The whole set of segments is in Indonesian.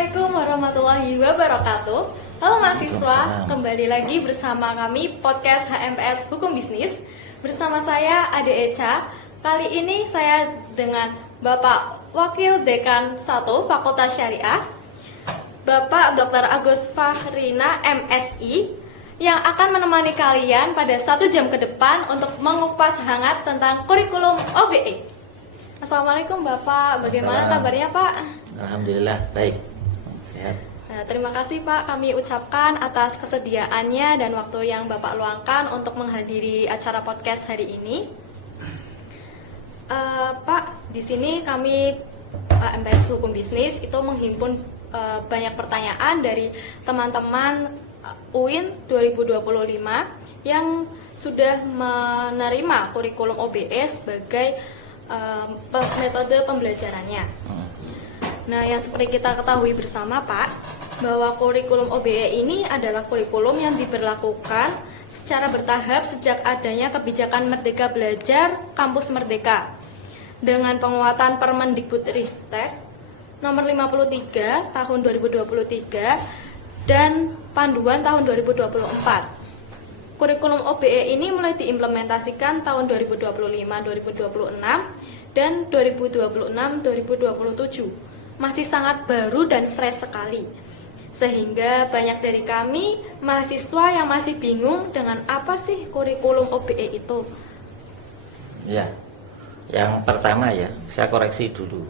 Assalamualaikum warahmatullahi wabarakatuh. Halo mahasiswa, kembali lagi bersama kami podcast HMPS Hukum Bisnis. Bersama saya Ade Echa. Kali ini saya dengan Bapak Wakil Dekan 1 Fakultas Syariah, Bapak Dr. Agus Fahrina MSI, yang akan menemani kalian pada 1 jam ke depan untuk mengupas hangat tentang kurikulum OBE. Assalamualaikum Bapak, bagaimana kabarnya Pak? Alhamdulillah, baik, sehat. Nah, terima kasih Pak, kami ucapkan atas kesediaannya dan waktu yang Bapak luangkan untuk menghadiri acara podcast hari ini. Pak, di sini kami HMPS Hukum Bisnis itu menghimpun banyak pertanyaan dari teman-teman UIN 2025 yang sudah menerima kurikulum OBE sebagai metode pembelajarannya. Nah, yang seperti kita ketahui bersama Pak, bahwa kurikulum OBE ini adalah kurikulum yang diberlakukan secara bertahap sejak adanya kebijakan Merdeka Belajar Kampus Merdeka dengan penguatan Permendikbudristek nomor 53 tahun 2023 dan panduan tahun 2024. Kurikulum OBE ini mulai diimplementasikan tahun 2025-2026 dan 2026-2027. Masih sangat baru dan fresh sekali. Sehingga banyak dari kami mahasiswa yang masih bingung dengan apa sih kurikulum OBE itu. Ya, yang pertama ya, saya koreksi dulu.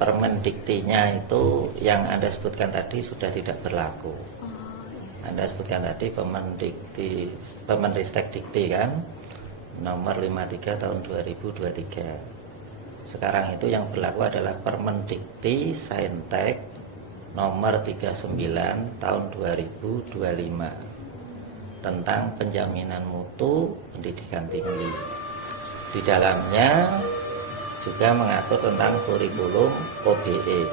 Permendiktinya itu yang Anda sebutkan tadi sudah tidak berlaku. Anda sebutkan tadi Permendikti kan nomor 53 tahun 2023. Sekarang itu yang berlaku adalah Permendikti Saintek nomor 39 tahun 2025 tentang penjaminan mutu pendidikan tinggi. Di dalamnya juga mengatur tentang kurikulum OBE.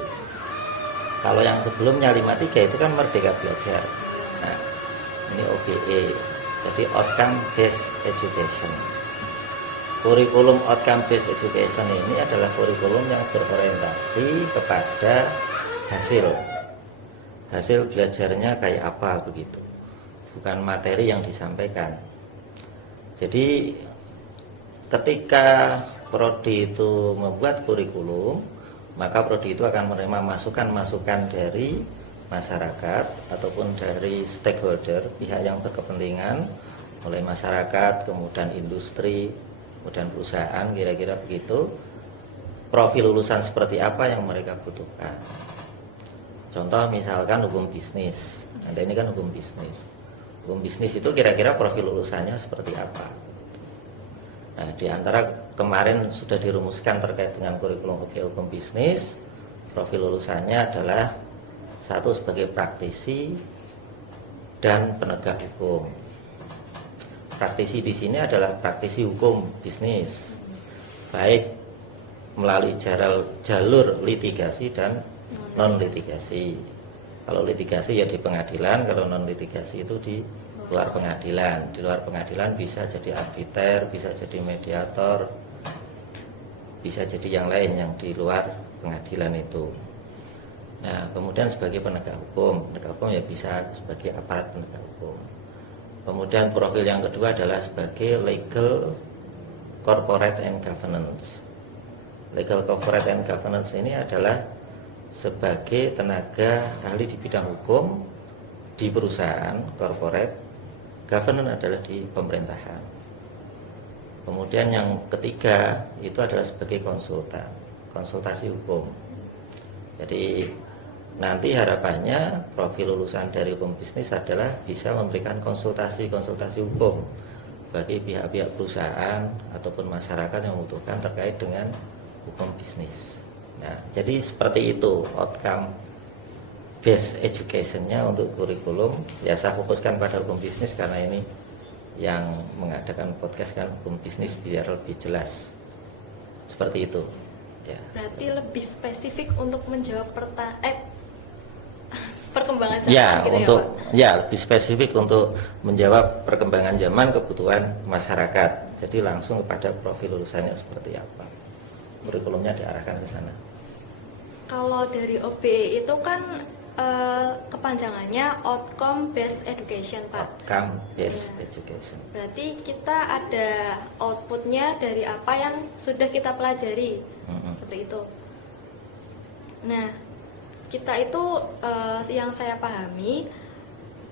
Kalau yang sebelumnya 53 itu kan Merdeka Belajar. Nah, ini OBE, jadi Outcome Based Education. Kurikulum Outcome Based Education ini adalah kurikulum yang berorientasi kepada hasil belajarnya kayak apa begitu, bukan materi yang disampaikan. Jadi ketika prodi itu membuat kurikulum, maka prodi itu akan menerima masukan-masukan dari masyarakat ataupun dari stakeholder, pihak yang berkepentingan, mulai masyarakat, kemudian industri, kemudian perusahaan, kira-kira begitu. Profil lulusan seperti apa yang mereka butuhkan. Contoh misalkan hukum bisnis. Anda ini kan hukum bisnis. Hukum bisnis itu kira-kira profil lulusannya seperti apa. Nah, di antara kemarin sudah dirumuskan terkait dengan kurikulum OBE hukum bisnis, profil lulusannya adalah 1 sebagai praktisi dan penegak hukum. Praktisi di sini adalah praktisi hukum bisnis, baik melalui jalur litigasi dan non litigasi. Kalau litigasi ya di pengadilan, kalau non litigasi itu di luar pengadilan. Di luar pengadilan bisa jadi arbiter, bisa jadi mediator, bisa jadi yang lain yang di luar pengadilan itu. Nah, kemudian sebagai penegak hukum ya bisa sebagai aparat penegak hukum. Kemudian profil yang kedua adalah sebagai legal corporate and governance. Legal corporate and governance ini adalah sebagai tenaga ahli di bidang hukum di perusahaan corporate, governance adalah di pemerintahan. Kemudian yang ketiga itu adalah sebagai konsultan, konsultasi hukum. Jadi nanti harapannya profil lulusan dari hukum bisnis adalah bisa memberikan konsultasi-konsultasi hukum bagi pihak-pihak perusahaan ataupun masyarakat yang membutuhkan terkait dengan hukum bisnis. Nah, jadi seperti itu outcome based education-nya untuk kurikulum. Ya, saya fokuskan pada hukum bisnis karena ini yang mengadakan podcast kan hukum bisnis biar lebih jelas. Seperti itu. Ya. Berarti lebih spesifik untuk menjawab perkembangan zaman ya, gitu untuk ya, lebih spesifik untuk menjawab perkembangan zaman, kebutuhan masyarakat. Jadi langsung kepada profil lulusannya seperti apa. Kurikulumnya diarahkan ke sana. Kalau dari OBE itu kan kepanjangannya Outcome Based Education, Pak. Outcome Based Ya. Education. Berarti kita ada outputnya dari apa yang sudah kita pelajari, seperti itu. Nah, kita itu yang saya pahami,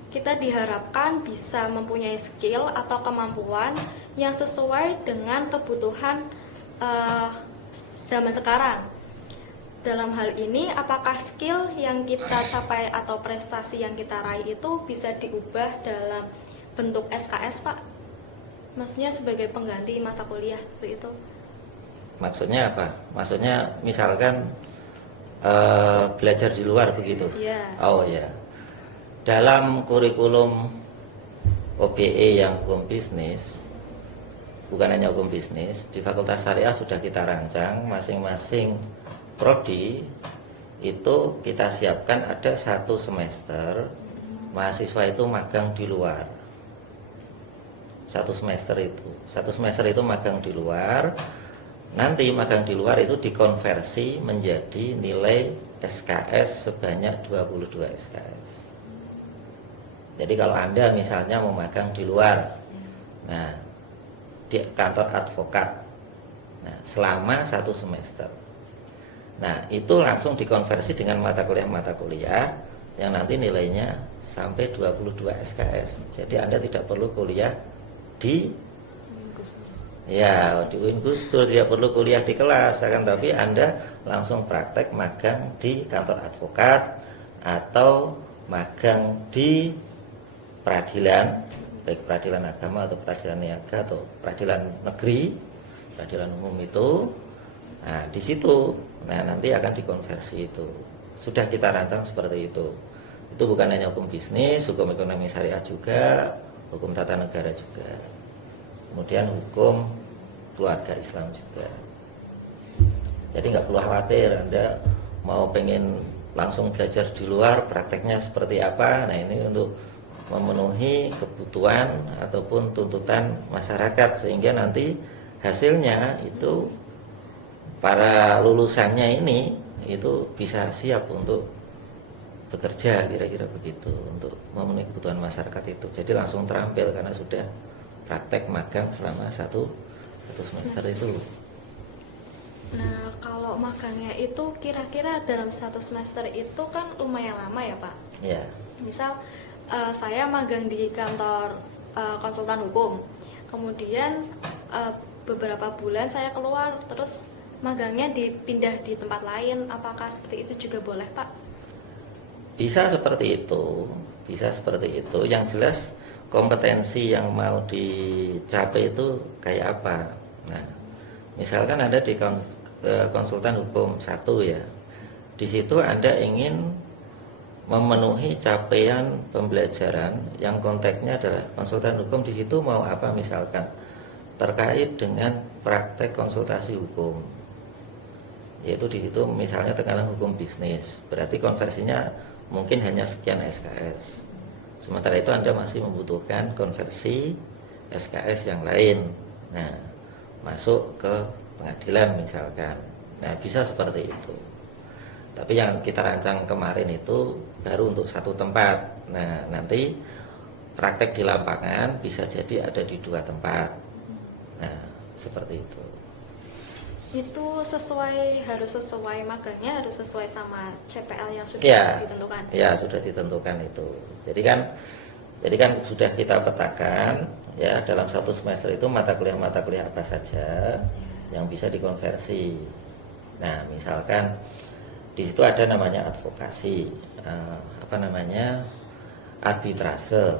kita diharapkan bisa mempunyai skill atau kemampuan yang sesuai dengan kebutuhan zaman sekarang. Dalam hal ini, apakah skill yang kita capai atau prestasi yang kita raih itu bisa diubah dalam bentuk SKS, Pak? Maksudnya sebagai pengganti mata kuliah seperti itu. Maksudnya apa? Maksudnya misalkan belajar di luar begitu? Iya. Oh ya. Dalam kurikulum OBE yang hukum bisnis, bukan hanya hukum bisnis, di Fakultas Syariah sudah kita rancang masing-masing prodi itu kita siapkan ada 1 semester mahasiswa itu magang di luar. 1 semester itu magang di luar. Nanti magang di luar itu dikonversi menjadi nilai SKS sebanyak 22 SKS. Jadi kalau Anda misalnya mau magang di luar, nah di kantor advokat, nah selama 1 semester. Nah, itu langsung dikonversi dengan mata kuliah yang nanti nilainya sampai 22 SKS. Jadi Anda tidak perlu kuliah di UIN Gusdur, tidak perlu kuliah di kelas, akan tapi Anda langsung praktek magang di kantor advokat atau magang di peradilan, baik peradilan agama atau peradilan niaga atau peradilan negeri, peradilan umum itu. Nah, di situ nanti akan dikonversi itu. Sudah kita rancang seperti itu. Itu bukan hanya hukum bisnis, hukum ekonomi syariah juga, hukum tata negara juga. Kemudian hukum keluarga Islam juga. Jadi nggak perlu khawatir Anda mau pengen langsung belajar di luar, prakteknya seperti apa. Nah, ini untuk memenuhi kebutuhan ataupun tuntutan masyarakat sehingga nanti hasilnya itu para lulusannya ini itu bisa siap untuk bekerja, kira-kira begitu, untuk memenuhi kebutuhan masyarakat itu. Jadi langsung terampil karena sudah praktek magang selama satu semester itu. Nah, kalau magangnya itu kira-kira dalam 1 semester itu kan lumayan lama ya, Pak? Ya. Misal saya magang di kantor konsultan hukum, kemudian beberapa bulan saya keluar, terus magangnya dipindah di tempat lain, apakah seperti itu juga boleh, Pak? Bisa seperti itu, Yang jelas kompetensi yang mau dicapai itu kayak apa. Nah, misalkan Anda di konsultan hukum 1 ya, di situ Anda ingin memenuhi capaian pembelajaran yang konteksnya adalah konsultan hukum. Di situ mau apa misalkan terkait dengan praktek konsultasi hukum, yaitu di situ misalnya tekanan hukum bisnis, berarti konversinya mungkin hanya sekian SKS. Sementara itu Anda masih membutuhkan konversi SKS yang lain. Nah, masuk ke pengadilan misalkan. Nah, bisa seperti itu. Tapi yang kita rancang kemarin itu baru untuk 1 tempat. Nah, nanti praktek di lapangan bisa jadi ada di 2 tempat. Nah, seperti itu. Itu harus sesuai magangnya, harus sesuai sama CPL yang sudah ditentukan. Ya, sudah ditentukan itu. Jadi kan sudah kita petakan ya, dalam 1 semester itu mata kuliah apa saja yang bisa dikonversi. Nah, misalkan di situ ada namanya advokasi, arbitrase.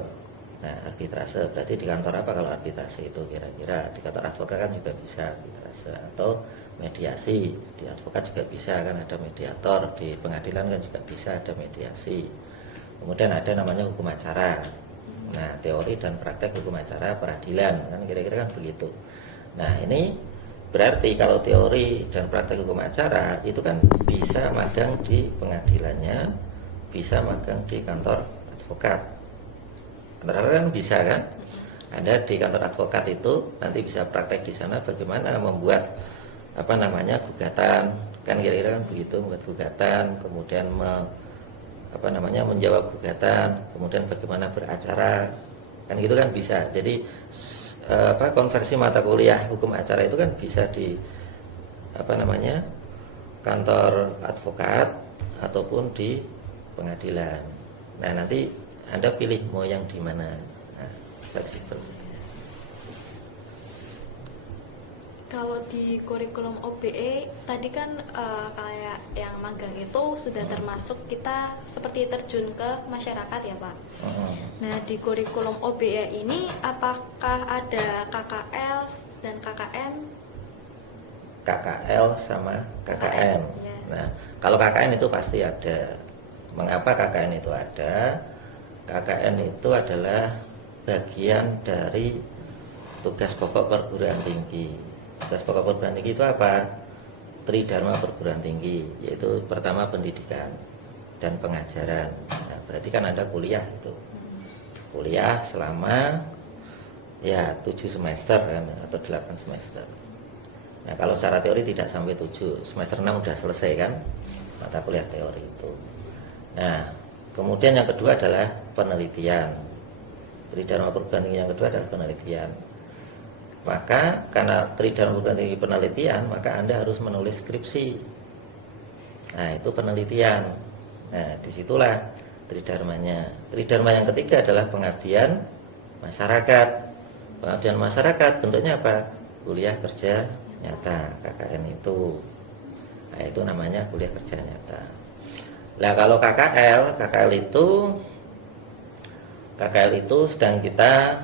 Nah, arbitrase berarti di kantor apa kalau arbitrase itu kira-kira? Di kantor advokat kan juga bisa arbitrase, atau mediasi. Di advokat juga bisa, kan ada mediator. Di pengadilan kan juga bisa ada mediasi. Kemudian ada namanya hukum acara. Nah, teori dan praktek hukum acara peradilan, kan kira-kira kan begitu. Nah, ini berarti kalau teori dan praktek hukum acara itu kan bisa magang di pengadilannya, bisa magang di kantor advokat. Kan bisa kan? Ada di kantor advokat itu nanti bisa praktek di sana bagaimana membuat gugatan Kan kira-kira kan begitu, membuat gugatan, kemudian menjawab gugatan, kemudian bagaimana beracara, kan gitu kan bisa. Jadi konversi mata kuliah hukum acara itu kan bisa di kantor advokat ataupun di pengadilan. Nah, nanti Anda pilih mau yang di mana. Nah, fleksibel. Kalau di kurikulum OBE tadi kan kayak yang magang itu sudah termasuk kita seperti terjun ke masyarakat ya Pak. Nah, di kurikulum OBE ini apakah ada KKL dan KKN? KKL sama KKN. Ya. Nah, kalau KKN itu pasti ada. Mengapa KKN itu ada? KKN itu adalah bagian dari tugas pokok perguruan tinggi. Tugas pokok perguruan tinggi itu apa? Tridharma perguruan tinggi, yaitu pertama pendidikan dan pengajaran. Nah, berarti kan ada kuliah itu. Kuliah selama 7 semester kan, atau 8 semester. Nah, kalau secara teori tidak sampai 7, semester 6 udah selesai kan mata kuliah teori itu. Nah, kemudian yang kedua adalah penelitian. Tridharma perguruan tinggi yang kedua adalah penelitian. Maka karena tridharma perguruan tinggi penelitian, maka Anda harus menulis skripsi. Nah, itu penelitian. Nah, disitulah tridharmanya. Tridharma yang ketiga adalah pengabdian masyarakat. Pengabdian masyarakat bentuknya apa? Kuliah kerja nyata, KKN itu. Nah, itu namanya kuliah kerja nyata. Nah, kalau KKL itu sedang kita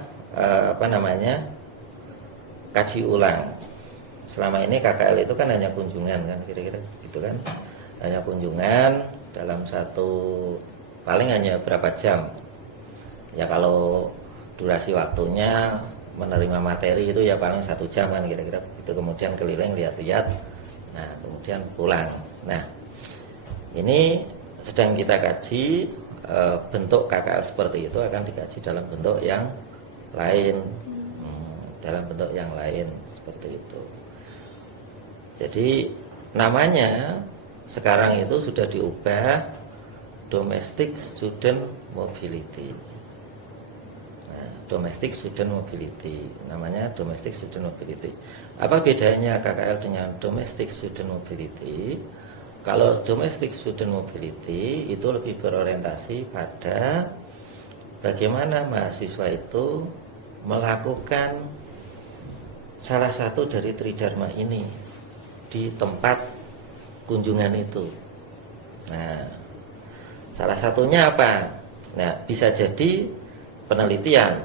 kaji ulang. Selama ini KKL itu kan hanya kunjungan kan, kira-kira gitu kan. Hanya kunjungan dalam paling hanya berapa jam. Ya kalau durasi waktunya menerima materi itu ya paling 1 jam kan kira-kira. Itu kemudian keliling lihat-lihat. Nah, kemudian pulang. Nah, ini sedang kita kaji, bentuk KKL seperti itu akan dikaji dalam bentuk yang lain. Dalam bentuk yang lain seperti itu. Jadi namanya sekarang itu sudah diubah Domestic Student Mobility. Nah, Domestic Student Mobility, namanya Domestic Student Mobility. Apa bedanya KKL dengan Domestic Student Mobility? Kalau Domestic Student Mobility itu lebih berorientasi pada bagaimana mahasiswa itu melakukan salah satu dari tridharma ini di tempat kunjungan itu. Nah, salah satunya apa? Nah, bisa jadi penelitian.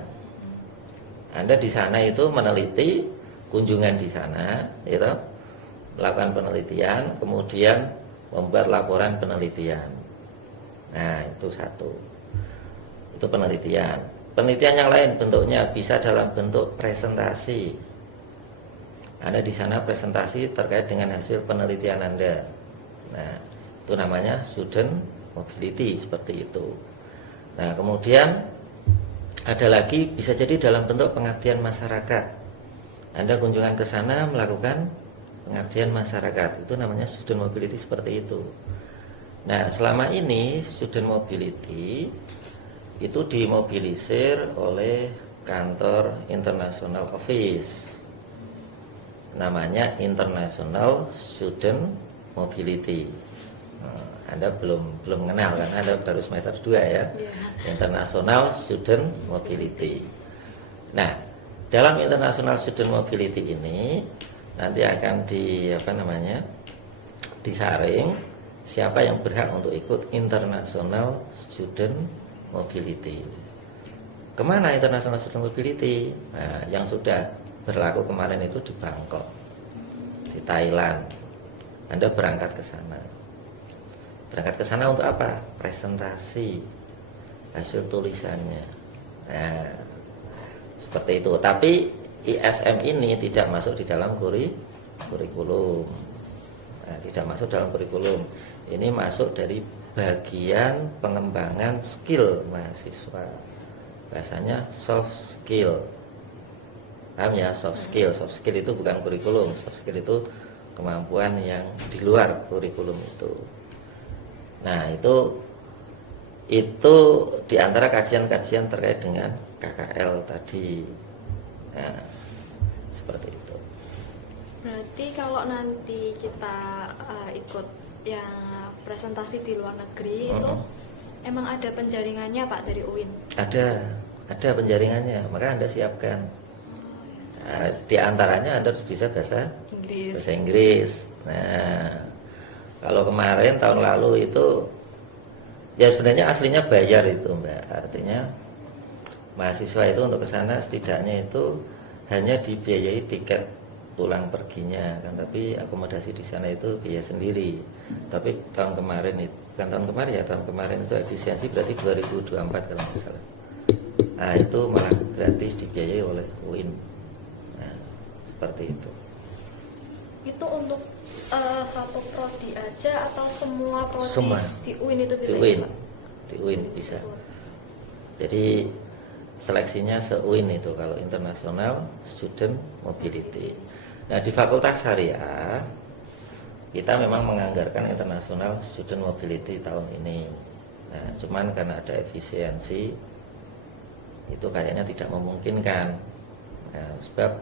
Anda di sana itu meneliti, kunjungan di sana, gitu, melakukan penelitian, kemudian membuat laporan penelitian. Nah, itu satu. Itu penelitian. Penelitian yang lain bentuknya bisa dalam bentuk presentasi. Anda di sana presentasi terkait dengan hasil penelitian Anda. Nah, itu namanya student mobility seperti itu. Nah, kemudian ada lagi bisa jadi dalam bentuk pengabdian masyarakat. Anda kunjungan ke sana melakukan pengabdian masyarakat. Itu namanya student mobility seperti itu. Nah, selama ini student mobility itu dimobilisir oleh kantor International Office. Namanya International Student Mobility. Anda belum kenal kan? Anda baru semester 2 ya. International Student Mobility. Nah, dalam International Student Mobility ini nanti akan disaring siapa yang berhak untuk ikut International Student Mobility. Kemana International Student Mobility? Nah, yang sudah berlaku kemarin itu di Bangkok, di Thailand. Anda berangkat ke sana. Berangkat ke sana untuk apa? Presentasi hasil tulisannya. Nah, seperti itu. Tapi ISM ini tidak masuk di dalam kurikulum. Nah, tidak masuk dalam kurikulum. Ini masuk dari bagian pengembangan skill mahasiswa. Bahasanya soft skill. Paham ya, soft skill. Soft skill itu bukan kurikulum. Soft skill itu kemampuan yang di luar kurikulum itu. Nah, itu di antara kajian-kajian terkait dengan KKL tadi. Nah, seperti itu. Berarti kalau nanti kita ikut yang presentasi di luar negeri itu emang ada penjaringannya Pak dari UIN? Ada penjaringannya, maka Anda siapkan. Nah, di antaranya Anda harus bisa bahasa Inggris. Nah, kalau kemarin tahun lalu itu ya sebenarnya aslinya bayar itu Mbak. Artinya mahasiswa itu untuk ke sana setidaknya itu hanya dibiayai tiket pulang perginya kan, tapi akomodasi di sana itu biaya sendiri. Tapi tahun kemarin itu bukan tahun kemarin itu efisiensi berarti 2024 kalau nggak salah. Nah, itu malah gratis dibiayai oleh UIN. Nah, seperti itu. Itu untuk satu prodi aja atau semua prodi Semua. di UIN itu bisa? Di UIN bisa. Jadi seleksinya se-UIN itu kalau internasional student mobility. Nah, di Fakultas Syariah kita memang menganggarkan internasional student mobility tahun ini. Nah, cuman karena ada efisiensi itu kayaknya tidak memungkinkan. Nah, sebab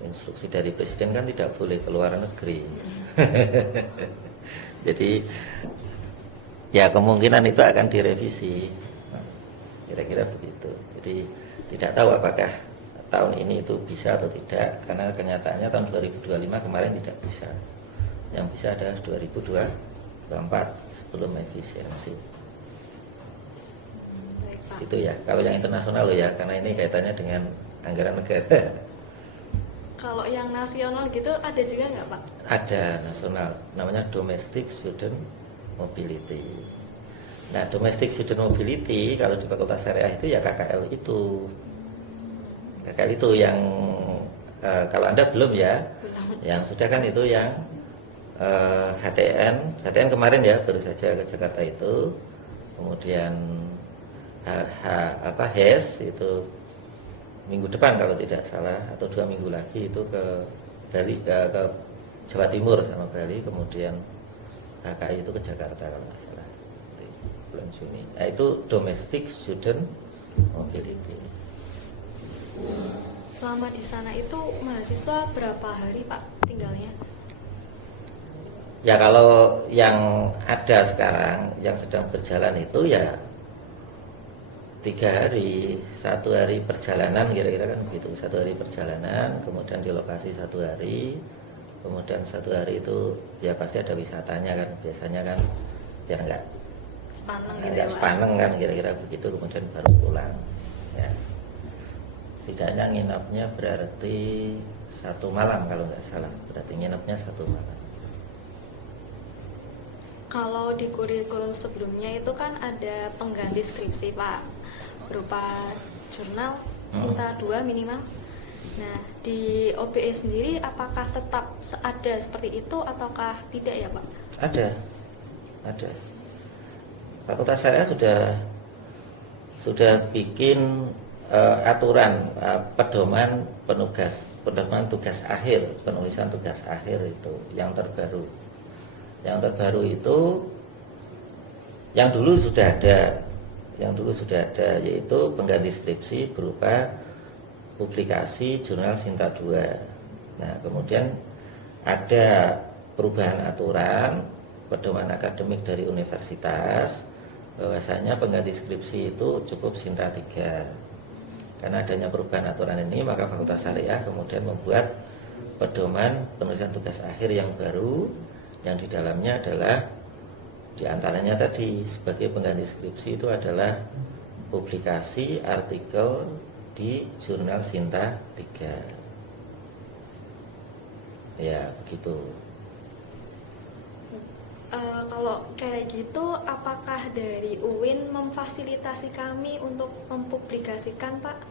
instruksi dari presiden kan tidak boleh ke luar negeri. Jadi ya kemungkinan itu akan direvisi. Nah, kira-kira begitu. Jadi tidak tahu apakah tahun ini itu bisa atau tidak, karena kenyataannya tahun 2025 kemarin tidak bisa. Yang bisa adalah 2024 sebelum efisiensi. Baik, Pak. Itu ya, kalau yang internasional loh ya, karena ini kaitannya dengan anggaran negara. Kalau yang nasional gitu ada juga nggak Pak? Ada nasional, namanya Domestic Student Mobility. Nah, Domestic Student Mobility kalau di Fakultas Syariah itu ya KKL itu. KKL itu yang kalau Anda belum ya, yang sudah kan itu yang HTN kemarin ya baru saja ke Jakarta itu, kemudian HES itu minggu depan kalau tidak salah atau 2 minggu lagi itu ke Bali, ke Jawa Timur sama Bali, kemudian HKI itu ke Jakarta kalau tidak salah di bulan Juni. Nah, itu Domestic Student Mobility. Selama di sana itu mahasiswa berapa hari Pak tinggalnya? Ya kalau yang ada sekarang yang sedang berjalan itu ya 3 hari, 1 hari perjalanan kira-kira kan begitu. 1 hari perjalanan, kemudian di lokasi 1 hari, kemudian 1 hari itu ya pasti ada wisatanya kan, biasanya kan biar nggak sepaneng kan kira-kira begitu, kemudian baru pulang ya. Setidaknya nginapnya berarti 1 malam kalau nggak salah, berarti nginapnya 1 malam. Kalau di kurikulum sebelumnya itu kan ada pengganti skripsi Pak, berupa jurnal Sinta 2 minimal. Nah, di OBE sendiri apakah tetap ada seperti itu ataukah tidak ya Pak? Ada. Fakultas Syariah sudah bikin aturan pedoman tugas akhir, penulisan tugas akhir itu yang terbaru. Yang terbaru itu yang dulu sudah ada, yaitu pengganti skripsi berupa publikasi jurnal Sinta 2. Nah, kemudian ada perubahan aturan pedoman akademik dari universitas bahwasanya pengganti skripsi itu cukup Sinta 3. Karena adanya perubahan aturan ini, maka Fakultas Syariah kemudian membuat pedoman penulisan tugas akhir yang baru, yang di dalamnya adalah diantaranya tadi sebagai pengganti skripsi itu adalah publikasi artikel di jurnal Sinta 3. Ya begitu. Kalau kayak gitu, apakah dari UIN memfasilitasi kami untuk mempublikasikan Pak?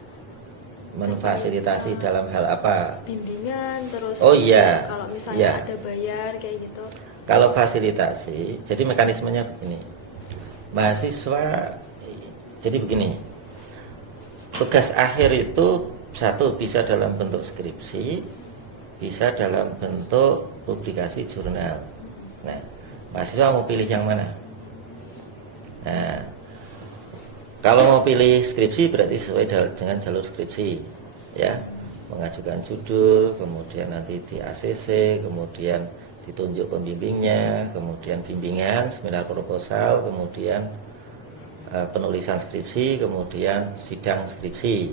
Memfasilitasi dalam hal apa? Bimbingan, terus Oh iya. kalau misalnya Iya. ada bayar kayak gitu. Kalau fasilitasi, jadi mekanismenya begini. Mahasiswa, jadi begini. Tugas akhir itu satu bisa dalam bentuk skripsi, bisa dalam bentuk publikasi jurnal. Nah, mahasiswa mau pilih yang mana? Nah, kalau mau pilih skripsi berarti sesuai dengan jalur skripsi, ya, mengajukan judul, kemudian nanti di ACC, kemudian ditunjuk pembimbingnya, kemudian bimbingan, seminar proposal, kemudian penulisan skripsi, kemudian sidang skripsi.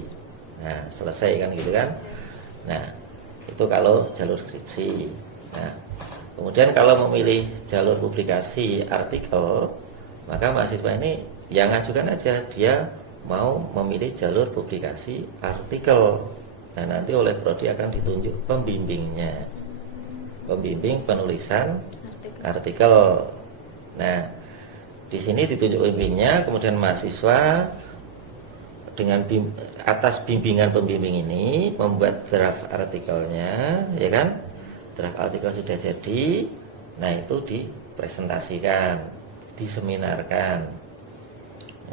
Nah, selesai kan gitu kan? Nah, itu kalau jalur skripsi. Nah, kemudian kalau memilih jalur publikasi artikel, maka mahasiswa ini yang ajukan aja dia mau memilih jalur publikasi artikel. Nah, nanti oleh prodi akan ditunjuk pembimbingnya, pembimbing penulisan artikel. Nah, di sini ditunjuk pembimbingnya, kemudian mahasiswa dengan atas bimbingan pembimbing ini membuat draft artikelnya, ya kan? Draft artikel sudah jadi, nah itu dipresentasikan, diseminarkan,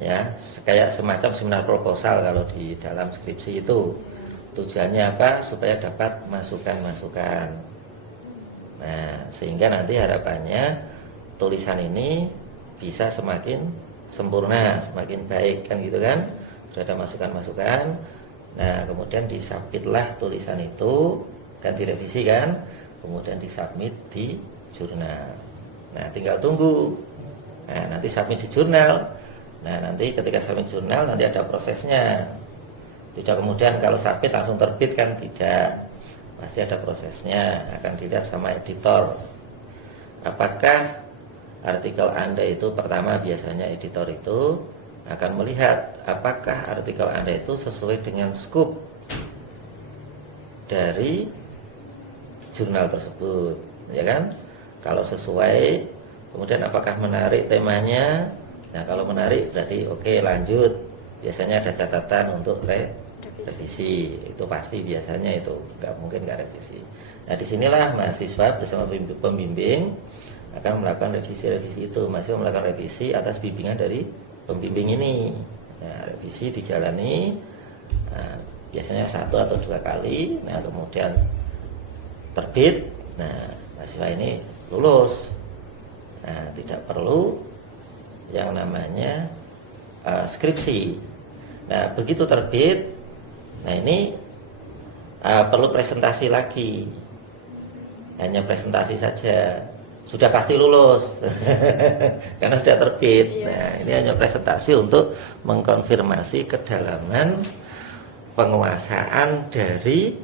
ya, kayak semacam seminar proposal kalau di dalam skripsi itu. Tujuannya apa? Supaya dapat masukan-masukan. Nah, sehingga nanti harapannya tulisan ini bisa semakin sempurna, semakin baik, kan gitu kan? Sudah ada masukan-masukan. Nah, kemudian disubmitlah tulisan itu, kan direvisi kan, kemudian disubmit di jurnal. Nah, tinggal tunggu. Nah, nanti submit di jurnal. Nah, nanti ketika submit jurnal nanti ada prosesnya. Tidak kemudian kalau submit langsung terbit kan, tidak. Pasti ada prosesnya, akan dilihat sama editor. Apakah artikel Anda itu, pertama biasanya editor itu akan melihat apakah artikel Anda itu sesuai dengan scope dari jurnal tersebut, ya kan? Kalau sesuai, kemudian apakah menarik temanya? Nah, kalau menarik berarti oke, lanjut. Biasanya ada catatan untuk revisi. Itu pasti biasanya itu, nggak mungkin nggak revisi. Nah, disinilah mahasiswa bersama pembimbing akan melakukan revisi-revisi itu. Mahasiswa melakukan revisi atas bimbingan dari pembimbing ini. Nah, revisi dijalani, nah, biasanya 1 atau 2 kali. Nah, kemudian terbit. Nah, mahasiswa ini lulus. Nah, tidak perlu yang namanya skripsi. Nah, begitu terbit, nah ini perlu presentasi lagi. Hanya presentasi saja, sudah pasti lulus karena sudah terbit. Nah, ini hanya presentasi untuk mengkonfirmasi kedalaman penguasaan dari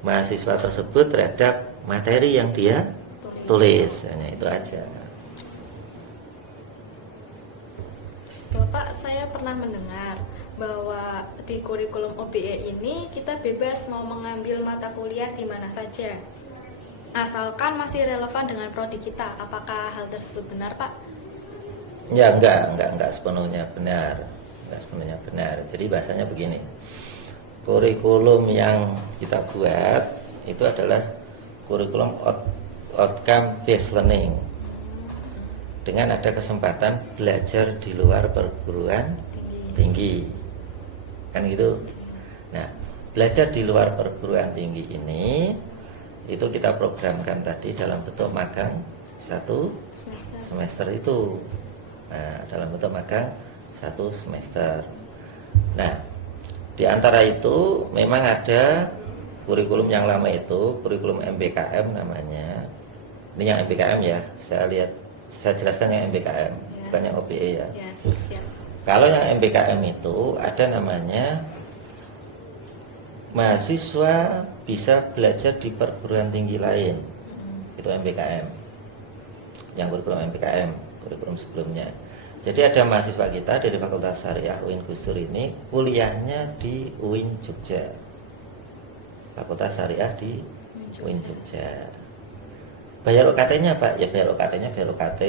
mahasiswa tersebut terhadap materi yang dia tulis. Hanya itu aja. Bapak, saya pernah mendengar bahwa di kurikulum OBE ini kita bebas mau mengambil mata kuliah di mana saja, asalkan masih relevan dengan prodi kita. Apakah hal tersebut benar, Pak? Ya, enggak sepenuhnya benar. Enggak sepenuhnya benar. Jadi bahasanya begini. Kurikulum yang kita buat itu adalah kurikulum outcome based learning. Dengan ada kesempatan belajar di luar perguruan tinggi. Kan gitu. Nah, belajar di luar perguruan tinggi ini itu kita programkan tadi dalam bentuk magang 1 semester itu. Nah, dalam bentuk magang 1 semester. Nah, di antara itu memang ada kurikulum yang lama itu, kurikulum MBKM namanya. Ini yang MBKM ya, saya jelaskan yang MBKM, bukan yang OBE ya. Siap. Kalau yang MBKM itu ada namanya mahasiswa bisa belajar di perguruan tinggi lain. Itu MBKM. Yang kurikulum MBKM, kurikulum sebelumnya. Jadi ada mahasiswa kita dari Fakultas Syariah UIN Gus Dur ini kuliahnya di UIN Jogja. Fakultas Syariah di UIN Jogja. Bayar UKT-nya Pak, ya bayar UKT-nya bayar UKT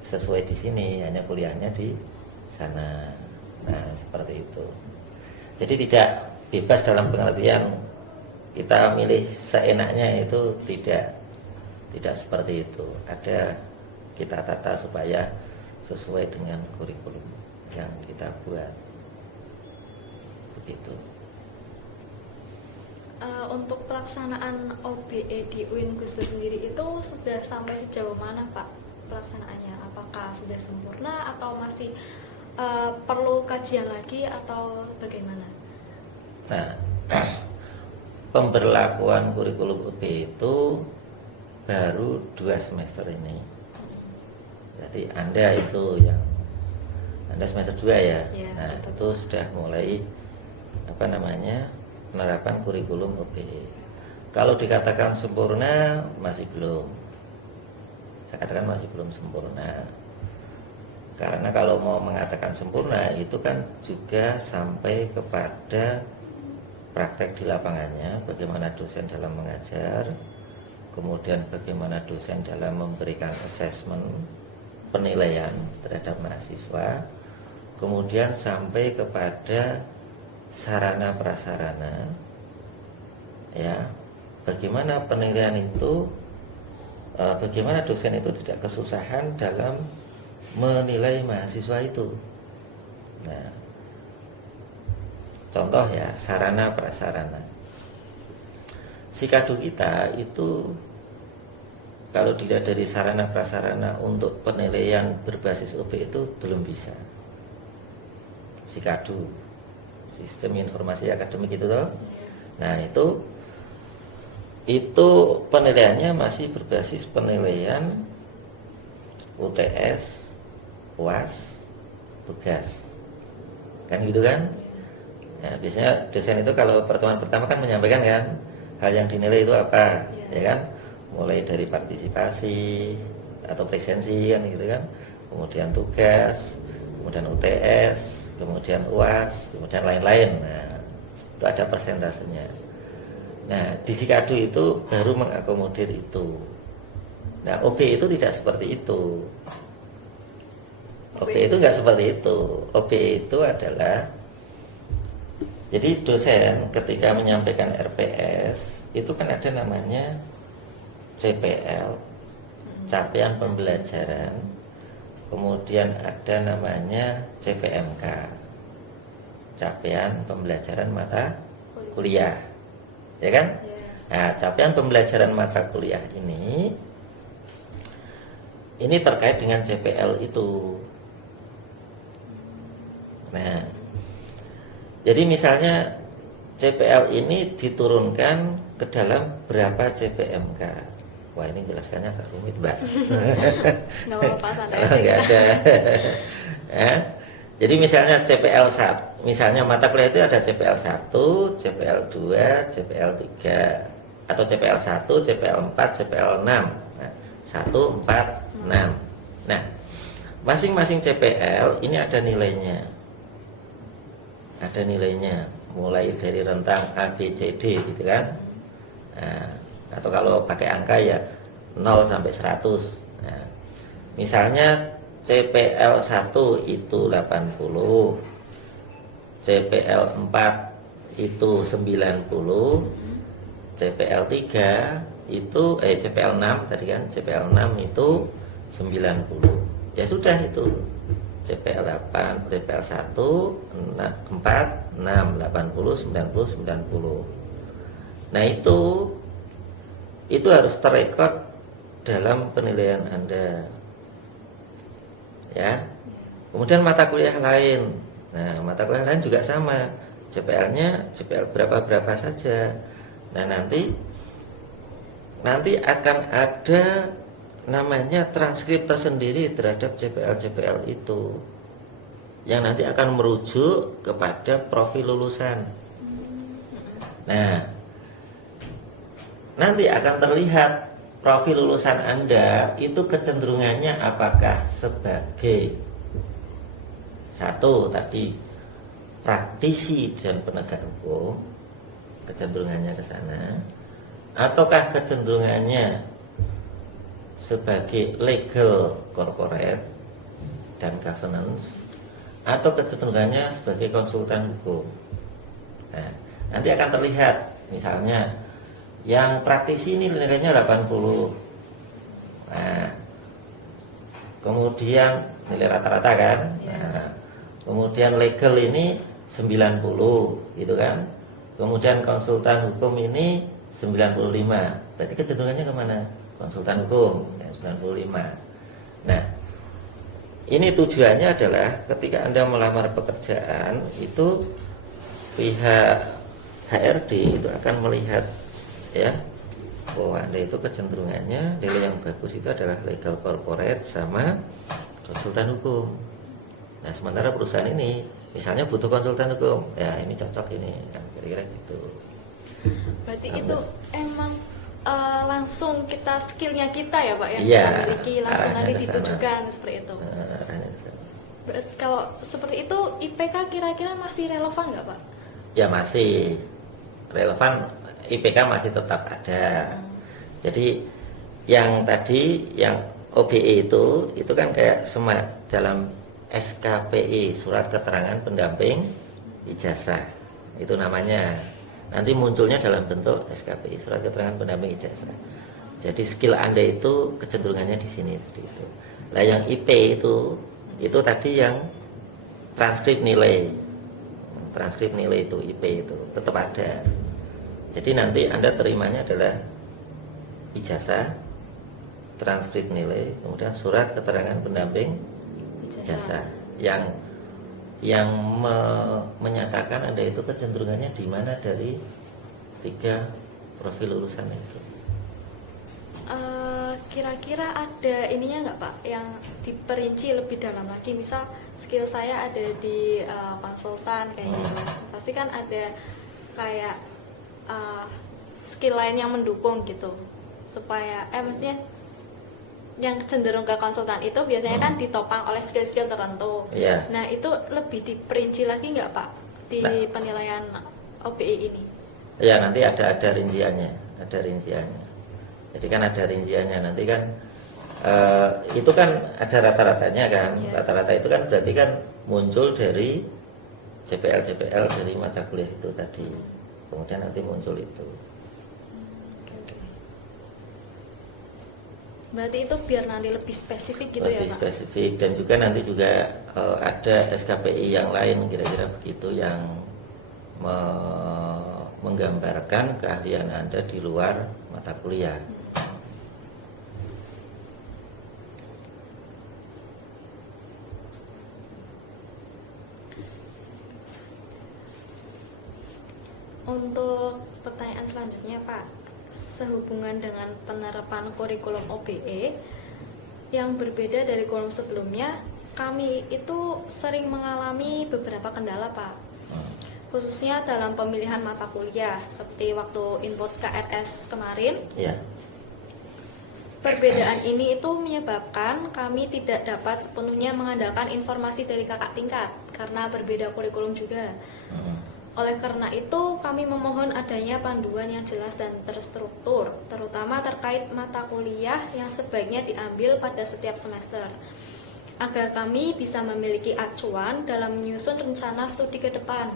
sesuai di sini, hanya kuliahnya di sana. Nah, seperti itu. Jadi tidak bebas dalam pengertian kita milih seenaknya, itu tidak seperti itu. Ada kita tata supaya sesuai dengan kurikulum yang kita buat. Begitu. Untuk pelaksanaan OBE di UIN Gus Dur sendiri itu sudah sampai sejauh mana Pak pelaksanaannya? Apakah sudah sempurna atau masih perlu kajian lagi atau bagaimana? Nah, pemberlakuan kurikulum OBE itu baru 2 semester ini. Jadi Anda semester 2 ya. Nah, itu sudah mulai penerapan kurikulum OBE. Kalau dikatakan sempurna masih belum. Saya katakan masih belum sempurna. Karena kalau mau mengatakan sempurna itu kan juga sampai kepada praktek di lapangannya, bagaimana dosen dalam mengajar, kemudian bagaimana dosen dalam memberikan assessment, penilaian terhadap mahasiswa, kemudian sampai kepada sarana prasarana, ya, bagaimana penilaian itu, bagaimana dosen itu tidak kesusahan dalam menilai mahasiswa itu. Nah, contoh ya, sarana prasarana. Sikadu kita itu kalau dilihat dari sarana prasarana untuk penilaian berbasis OB itu belum bisa. Sikadu, sistem informasi akademik itu toh. Nah, itu penilaiannya masih berbasis penilaian UTS, UAS, tugas. Kan gitu kan? Ya, biasanya dosen itu kalau pertemuan pertama kan menyampaikan kan hal yang dinilai itu apa, ya kan? Mulai dari partisipasi atau presensi kan gitu kan. Kemudian tugas, kemudian UTS, kemudian UAS, kemudian lain-lain. Nah, itu ada persentasenya. Nah, di Sikadu itu baru mengakomodir itu. Nah, OB itu tidak seperti itu. OB itu nggak seperti itu. OB itu adalah, jadi dosen ketika menyampaikan RPS itu kan ada namanya CPL, capaian pembelajaran, kemudian ada namanya CPMK, capaian pembelajaran mata kuliah, ya kan? Nah, capaian pembelajaran mata kuliah ini terkait dengan CPL itu. Nah, jadi misalnya CPL ini diturunkan ke dalam berapa CPMK. Wah, ini jelaskannya agak rumit, Mbak. Nggak apa-apa, santai aja. Nggak ada. Ya. Jadi misalnya CPL 1, misalnya mata kuliah itu ada CPL 1, CPL 2, CPL 3, atau CPL 1, CPL 4, CPL 6. Nah, 1, 4, 6. Nah, masing-masing CPL ini ada nilainya. Ada nilainya, mulai dari rentang A, B, C, D gitu kan. Nah, atau kalau pakai angka ya 0 sampai 100. Nah, misalnya CPL 1 itu 80, CPL 4 itu 90, CPL 3 itu CPL 6 tadi kan, CPL 6 itu 90. Ya sudah itu. CPL 8, CPL 1, 4, 6, 80, 90, 90. Nah, itu harus terrekod dalam penilaian Anda. Ya. Kemudian mata kuliah lain. Nah, mata kuliah lain juga sama. CPL-nya CPL berapa saja. Nah, nanti akan ada namanya transkrip tersendiri terhadap CPL itu, yang nanti akan merujuk kepada profil lulusan. Nah, nanti akan terlihat profil lulusan Anda itu kecenderungannya apakah sebagai satu tadi praktisi dan penegak hukum, kecenderungannya ke sana, ataukah kecenderungannya sebagai legal corporate dan governance, atau kecenderungannya sebagai konsultan hukum. Nah, nanti akan terlihat misalnya yang praktisi ini nilainya 80. Nah, kemudian nilai rata-rata kan. Nah, kemudian legal ini 90 gitu kan. Kemudian konsultan hukum ini 95. Berarti kecenderungannya kemana? Konsultan hukum ya, 95. Nah, ini tujuannya adalah ketika Anda melamar pekerjaan itu pihak HRD itu akan melihat ya bahwa Anda itu kecenderungannya nilai yang bagus itu adalah legal corporate sama konsultan hukum. Nah, sementara perusahaan ini misalnya butuh konsultan hukum, ya ini cocok ini, kan kira-kira gitu. Berarti itu emang langsung kita skillnya kita ya Pak yang Iya, kita miliki langsung nanti arahnya ke sana. ditujukan seperti itu. Arahnya ke sana. Berarti kalau seperti itu IPK kira-kira masih relevan nggak Pak? Ya masih relevan, IPK masih tetap ada. Jadi yang tadi yang OBE itu kan kayak dalam SKPI, surat keterangan pendamping ijazah, itu namanya. Nanti munculnya dalam bentuk SKPI, surat keterangan pendamping ijazah. Jadi skill Anda itu kecenderungannya di sini tadi itu. Lah yang IP itu tadi yang transkrip nilai itu IP itu tetap ada. Jadi nanti Anda terimanya adalah ijazah, transkrip nilai, kemudian surat keterangan pendamping ijazah yang menyatakan Anda itu kecenderungannya di mana dari 3 profil lulusan itu. Kira-kira ada ininya nggak Pak yang diperinci lebih dalam lagi, misal skill saya ada di konsultan kayak gitu, pasti kan ada kayak skill lain yang mendukung gitu supaya maksudnya yang cenderung ke konsultan itu biasanya kan ditopang oleh skill-skill tertentu. Iya. Nah itu lebih diperinci lagi nggak Pak di penilaian OBE ini? Ya nanti ada rinciannya, Jadi kan ada rinciannya nanti kan itu kan ada rata-ratanya kan. Iya. Rata-rata itu kan berarti kan muncul dari JPL dari mata kuliah itu tadi. Kemudian nanti muncul itu. Berarti itu biar nanti lebih spesifik gitu Lebih ya Pak? spesifik, dan juga nanti juga ada SKPI yang lain kira-kira begitu yang menggambarkan keahlian Anda di luar mata kuliah. Untuk pertanyaan selanjutnya Pak, sehubungan dengan penerapan kurikulum OBE yang berbeda dari kurikulum sebelumnya, kami itu sering mengalami beberapa kendala Pak, khususnya dalam pemilihan mata kuliah seperti waktu input KRS kemarin. Ya. Perbedaan ini itu menyebabkan kami tidak dapat sepenuhnya mengandalkan informasi dari kakak tingkat karena berbeda kurikulum juga. Oleh karena itu, kami memohon adanya panduan yang jelas dan terstruktur, terutama terkait mata kuliah yang sebaiknya diambil pada setiap semester, agar kami bisa memiliki acuan dalam menyusun rencana studi ke depan.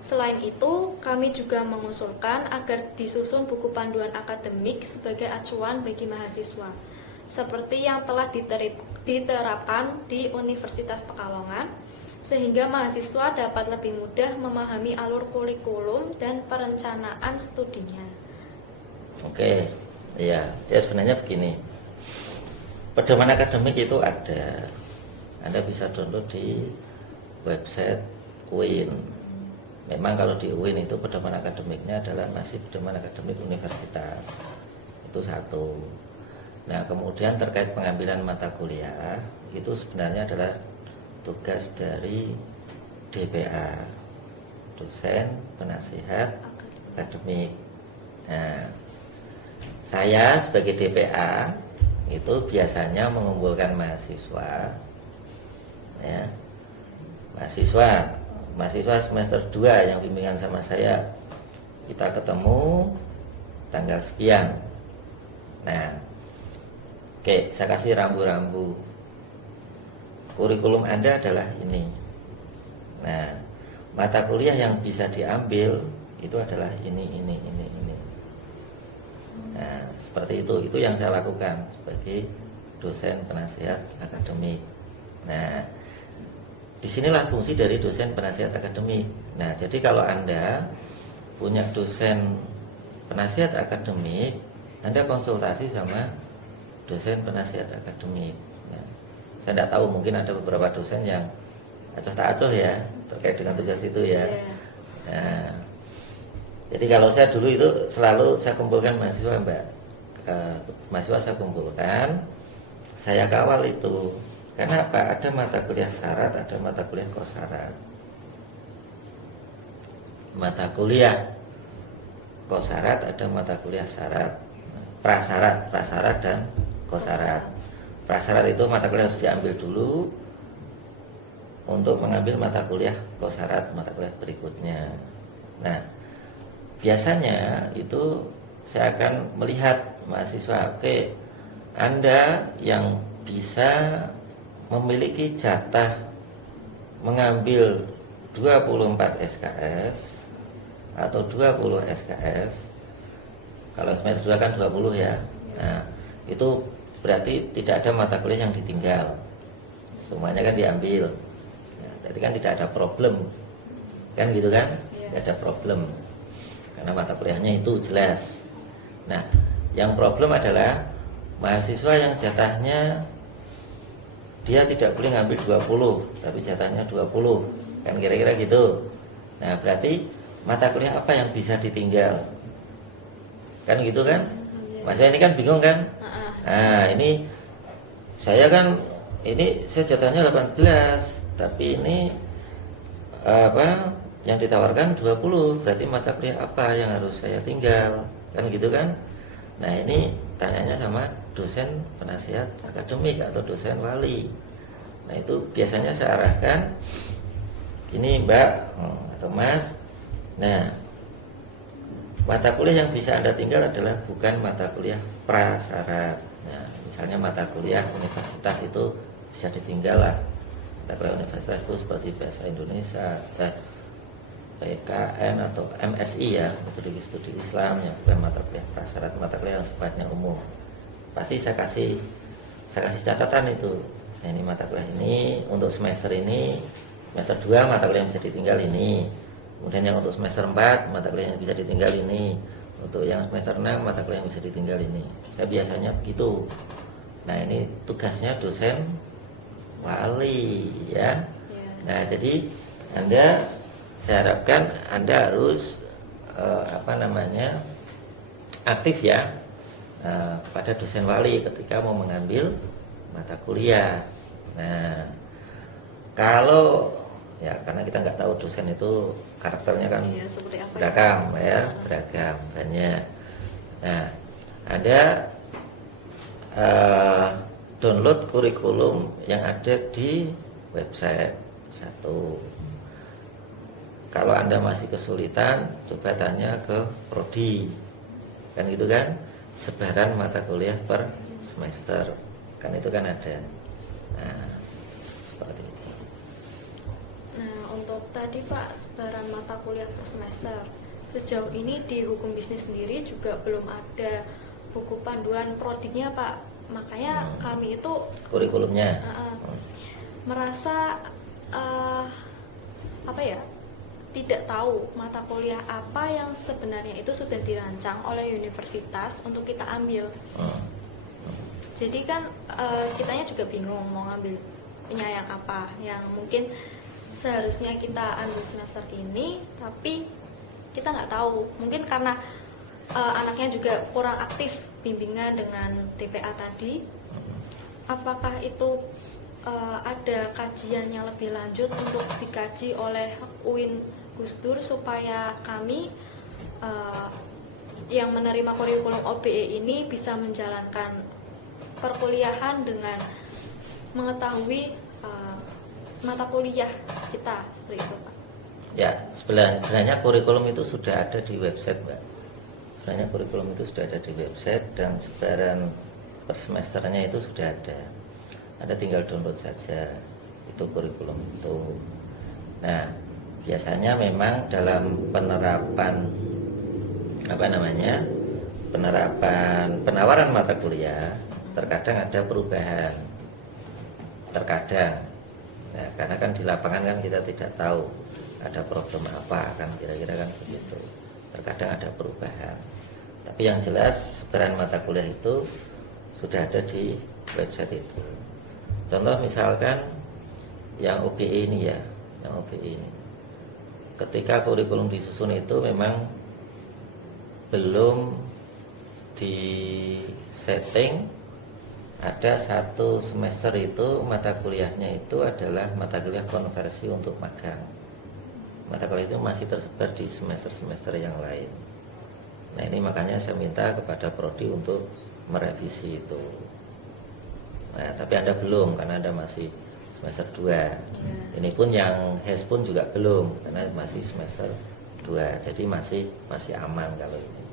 Selain itu, kami juga mengusulkan agar disusun buku panduan akademik sebagai acuan bagi mahasiswa, seperti yang telah diterapkan di Universitas Pekalongan, sehingga mahasiswa dapat lebih mudah memahami alur kurikulum dan perencanaan studinya. Oke, ya sebenarnya begini. Pedoman akademik itu ada, Anda bisa download di website UIN. Memang kalau di UIN itu pedoman akademiknya adalah masih pedoman akademik universitas. Itu satu. Nah kemudian terkait pengambilan mata kuliah itu sebenarnya adalah tugas dari DPA, dosen penasihat akademik. Nah, saya sebagai DPA itu biasanya mengumpulkan mahasiswa, ya, mahasiswa semester 2 yang bimbingan sama saya. Kita ketemu tanggal sekian. Nah, oke, saya kasih rambu-rambu. Kurikulum Anda adalah ini. Nah, mata kuliah yang bisa diambil itu adalah ini. Nah, seperti itu. Itu yang saya lakukan sebagai dosen penasihat akademik. Nah, disinilah fungsi dari dosen penasihat akademik. Nah, jadi kalau Anda punya dosen penasihat akademik, Anda konsultasi sama dosen penasihat akademik. Nah, saya tidak tahu, mungkin ada beberapa dosen yang acuh tak acuh ya terkait dengan tugas itu ya. Nah, jadi kalau saya dulu itu selalu saya kumpulkan mahasiswa, Mbak. Mahasiswa saya kumpulkan, saya kawal itu. Kenapa? Ada mata kuliah syarat, ada mata kuliah kosarat. Mata kuliah kosarat ada mata kuliah syarat, prasarat dan kosarat. Prasarat itu mata kuliah harus diambil dulu untuk mengambil mata kuliah kosarat, mata kuliah berikutnya. Nah, biasanya itu saya akan melihat mahasiswa, oke, Anda yang bisa memiliki jatah mengambil 24 SKS atau 20 SKS, kalau semester 2 kan 20 ya. Nah, itu berarti tidak ada mata kuliah yang ditinggal, semuanya kan diambil. Nah, jadi kan tidak ada problem, kan gitu kan? Tidak ada problem karena mata kuliahnya itu jelas. Nah, yang problem adalah mahasiswa yang jatahnya dia tidak boleh ngambil 20, tapi jatahnya 20, kan kira-kira gitu. Nah, berarti mata kuliah apa yang bisa ditinggal? Kan gitu kan? Mahasiswa ini kan bingung kan? Nah, ini saya kan, ini saya jatahnya 18, tapi ini apa yang ditawarkan 20, berarti mata kuliah apa yang harus saya tinggal? Kan gitu kan? Nah, ini tanyanya sama dosen penasihat akademik atau dosen wali. Nah, itu biasanya saya arahkan, ini Mbak atau Mas, nah, mata kuliah yang bisa Anda tinggal adalah bukan mata kuliah prasyarat. Nah, misalnya mata kuliah universitas itu bisa ditinggal lah. Mata kuliah universitas itu seperti bahasa Indonesia, PKN atau MSI ya, metode studi Islam, yang bukan mata kuliah prasyarat, mata kuliah yang sifatnya umum. Pasti saya kasih catatan itu. Nah, ini mata kuliah ini untuk semester ini, semester 2 mata kuliah yang bisa ditinggal ini. Kemudian yang untuk semester 4 mata kuliah yang bisa ditinggal ini. Untuk yang semester 6 mata kuliah yang bisa ditinggal ini. Saya biasanya begitu. Nah, ini tugasnya dosen wali ya. Nah, jadi Anda, saya harapkan Anda harus aktif ya pada dosen wali ketika mau mengambil mata kuliah. Nah, kalau ya, karena kita nggak tahu dosen itu karakternya kan beragam ya, beragam banyak. Nah, ada download kurikulum yang ada di website satu. Kalau Anda masih kesulitan, coba tanya ke prodi, kan gitu kan, sebaran mata kuliah per semester, kan itu kan ada. Nah, seperti itu. Nah, untuk tadi Pak, sebaran mata kuliah per semester, sejauh ini di hukum bisnis sendiri juga belum ada buku panduan prodinya Pak. Makanya kami itu kurikulumnya merasa tidak tahu mata kuliah apa yang sebenarnya itu sudah dirancang oleh universitas untuk kita ambil. Jadi kan kitanya juga bingung mau ngambil penyayang apa yang mungkin seharusnya kita ambil semester ini, tapi kita nggak tahu. Mungkin karena anaknya juga kurang aktif bimbingan dengan TPA tadi. Apakah itu ada kajian yang lebih lanjut untuk dikaji oleh UIN Gus Dur supaya kami yang menerima kurikulum OBE ini bisa menjalankan perkuliahan dengan mengetahui mata kuliah kita seperti itu Pak? Ya, sebenarnya kurikulum itu sudah ada di website Mbak. Sebenarnya kurikulum itu sudah ada di website dan sebaran per semesternya itu sudah ada. Anda tinggal download saja itu kurikulum itu. Nah, biasanya memang dalam penerapan penawaran mata kuliah terkadang ada perubahan. Terkadang. Nah, karena kan di lapangan kan kita tidak tahu ada problem apa, kan kira-kira kan begitu. terkadang ada perubahan. Tapi yang jelas sebaran mata kuliah itu sudah ada di website itu. Contoh misalkan yang OBE ini ya, yang OBE ini. Ketika kurikulum disusun itu memang belum di setting, ada satu semester itu mata kuliahnya itu adalah mata kuliah konversi untuk magang. Mata kuliah itu masih tersebar di semester-semester yang lain. Nah ini makanya saya minta kepada Prodi untuk merevisi itu. Nah tapi Anda belum, karena Anda masih semester 2. Ini pun yang HES pun juga belum, karena masih semester 2. Jadi masih aman kalau ini.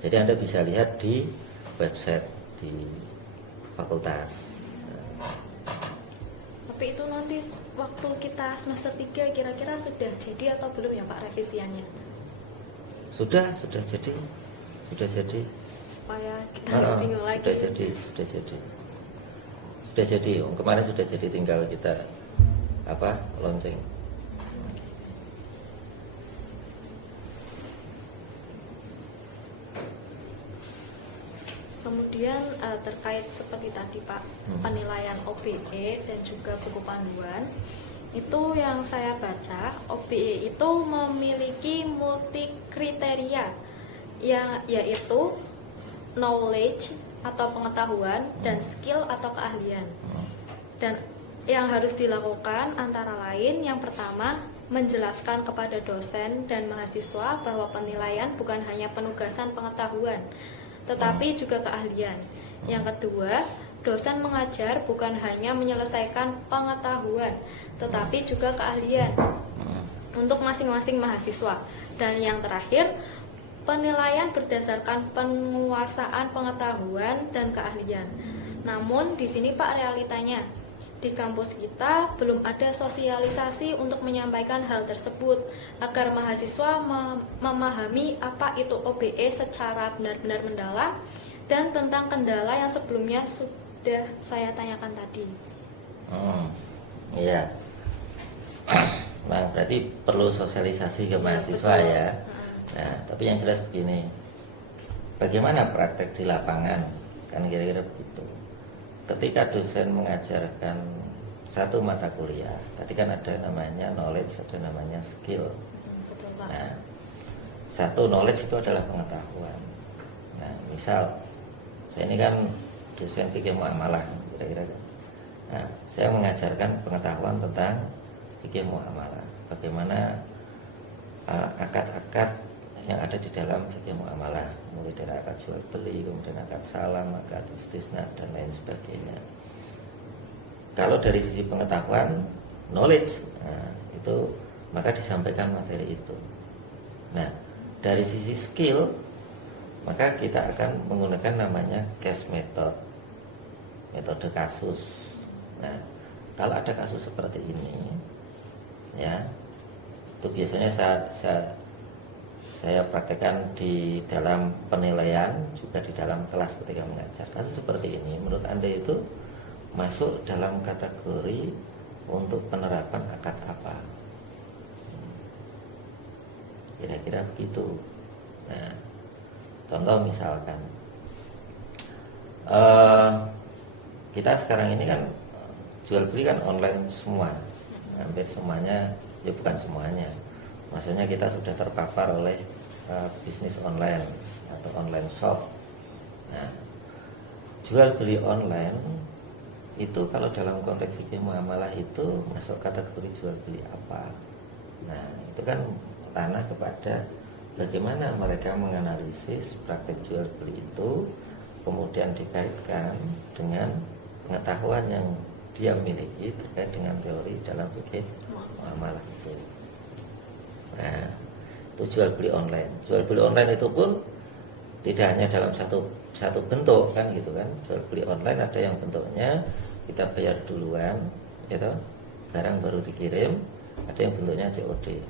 Jadi Anda bisa lihat di website di fakultas. Tapi itu nanti waktu kita semester 3 kira-kira sudah jadi atau belum ya Pak revisiannya? Sudah jadi. Supaya kita nggak bingung lagi. Sudah jadi. Kemarin sudah jadi, tinggal kita launching. Kemudian terkait seperti tadi Pak, penilaian OBE dan juga buku panduan, itu yang saya baca, OBE itu memiliki multi kriteria, yang yaitu knowledge atau pengetahuan dan skill atau keahlian. Dan yang harus dilakukan antara lain, yang pertama, menjelaskan kepada dosen dan mahasiswa bahwa penilaian bukan hanya penugasan pengetahuan, tetapi juga keahlian. Yang kedua, dosen mengajar bukan hanya menyelesaikan pengetahuan, tetapi juga keahlian untuk masing-masing mahasiswa. Dan yang terakhir, penilaian berdasarkan penguasaan pengetahuan dan keahlian. Namun di sini Pak realitanya, di kampus kita belum ada sosialisasi untuk menyampaikan hal tersebut agar mahasiswa memahami apa itu OBE secara benar-benar mendalam dan tentang kendala yang sebelumnya sudah saya tanyakan tadi. Iya. Nah, berarti perlu sosialisasi ke mahasiswa ya. Nah, tapi yang jelas begini, bagaimana praktek di lapangan? Kan kira-kira begitu. Ketika dosen mengajarkan satu mata kuliah, tadi kan ada namanya knowledge, ada namanya skill. Betul, Pak. Nah, satu knowledge itu adalah pengetahuan. Nah, misal saya ini kan dosen fikih muamalah, kira-kira. Nah, saya mengajarkan pengetahuan tentang fikih muamalah. Bagaimana akad-akad yang ada di dalam fikih muamalah, mulai dari akad jual beli, kemudian akad salam, akad istisna dan lain sebagainya. Kalau dari sisi pengetahuan, knowledge, itu maka disampaikan materi itu. Nah, dari sisi skill, maka kita akan menggunakan namanya case method, metode kasus. Nah, kalau ada kasus seperti ini, ya, itu biasanya saya praktekkan di dalam penilaian, juga di dalam kelas ketika mengajar. Kasus seperti ini menurut Anda itu masuk dalam kategori untuk penerapan akad apa? Kira-kira begitu. Nah, contoh misalkan kita sekarang ini kan jual beli kan online semua, hampir semuanya, ya bukan semuanya. Maksudnya kita sudah terpapar oleh bisnis online atau online shop. Nah, jual beli online itu kalau dalam konteks fikih muamalah itu masuk kategori jual beli apa? Nah, itu kan ranah kepada bagaimana mereka menganalisis praktek jual beli itu, kemudian dikaitkan dengan pengetahuan yang dia miliki terkait dengan teori dalam fikih muamalah itu. Nah, itu jual beli online. Jual beli online itu pun tidak hanya dalam satu bentuk kan gitu kan. Jual beli online ada yang bentuknya kita bayar duluan, gitu, barang baru dikirim. Ada yang bentuknya COD.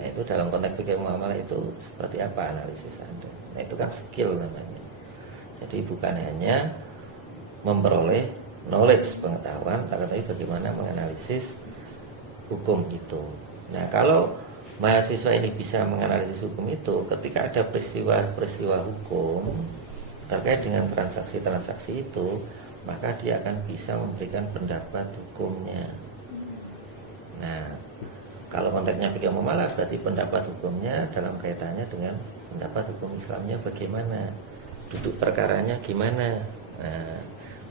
Nah, itu dalam konteks fikih muamalah itu seperti apa analisis Anda? Nah, itu kan skill namanya. Jadi bukan hanya memperoleh knowledge, pengetahuan, tapi bagaimana menganalisis hukum itu. Nah, kalau mahasiswa ini bisa menganalisis hukum itu ketika ada peristiwa-peristiwa hukum terkait dengan transaksi-transaksi itu, maka dia akan bisa memberikan pendapat hukumnya. Nah, kalau konteksnya fikih muamalah berarti pendapat hukumnya dalam kaitannya dengan pendapat hukum Islamnya bagaimana, duduk perkaranya gimana, nah,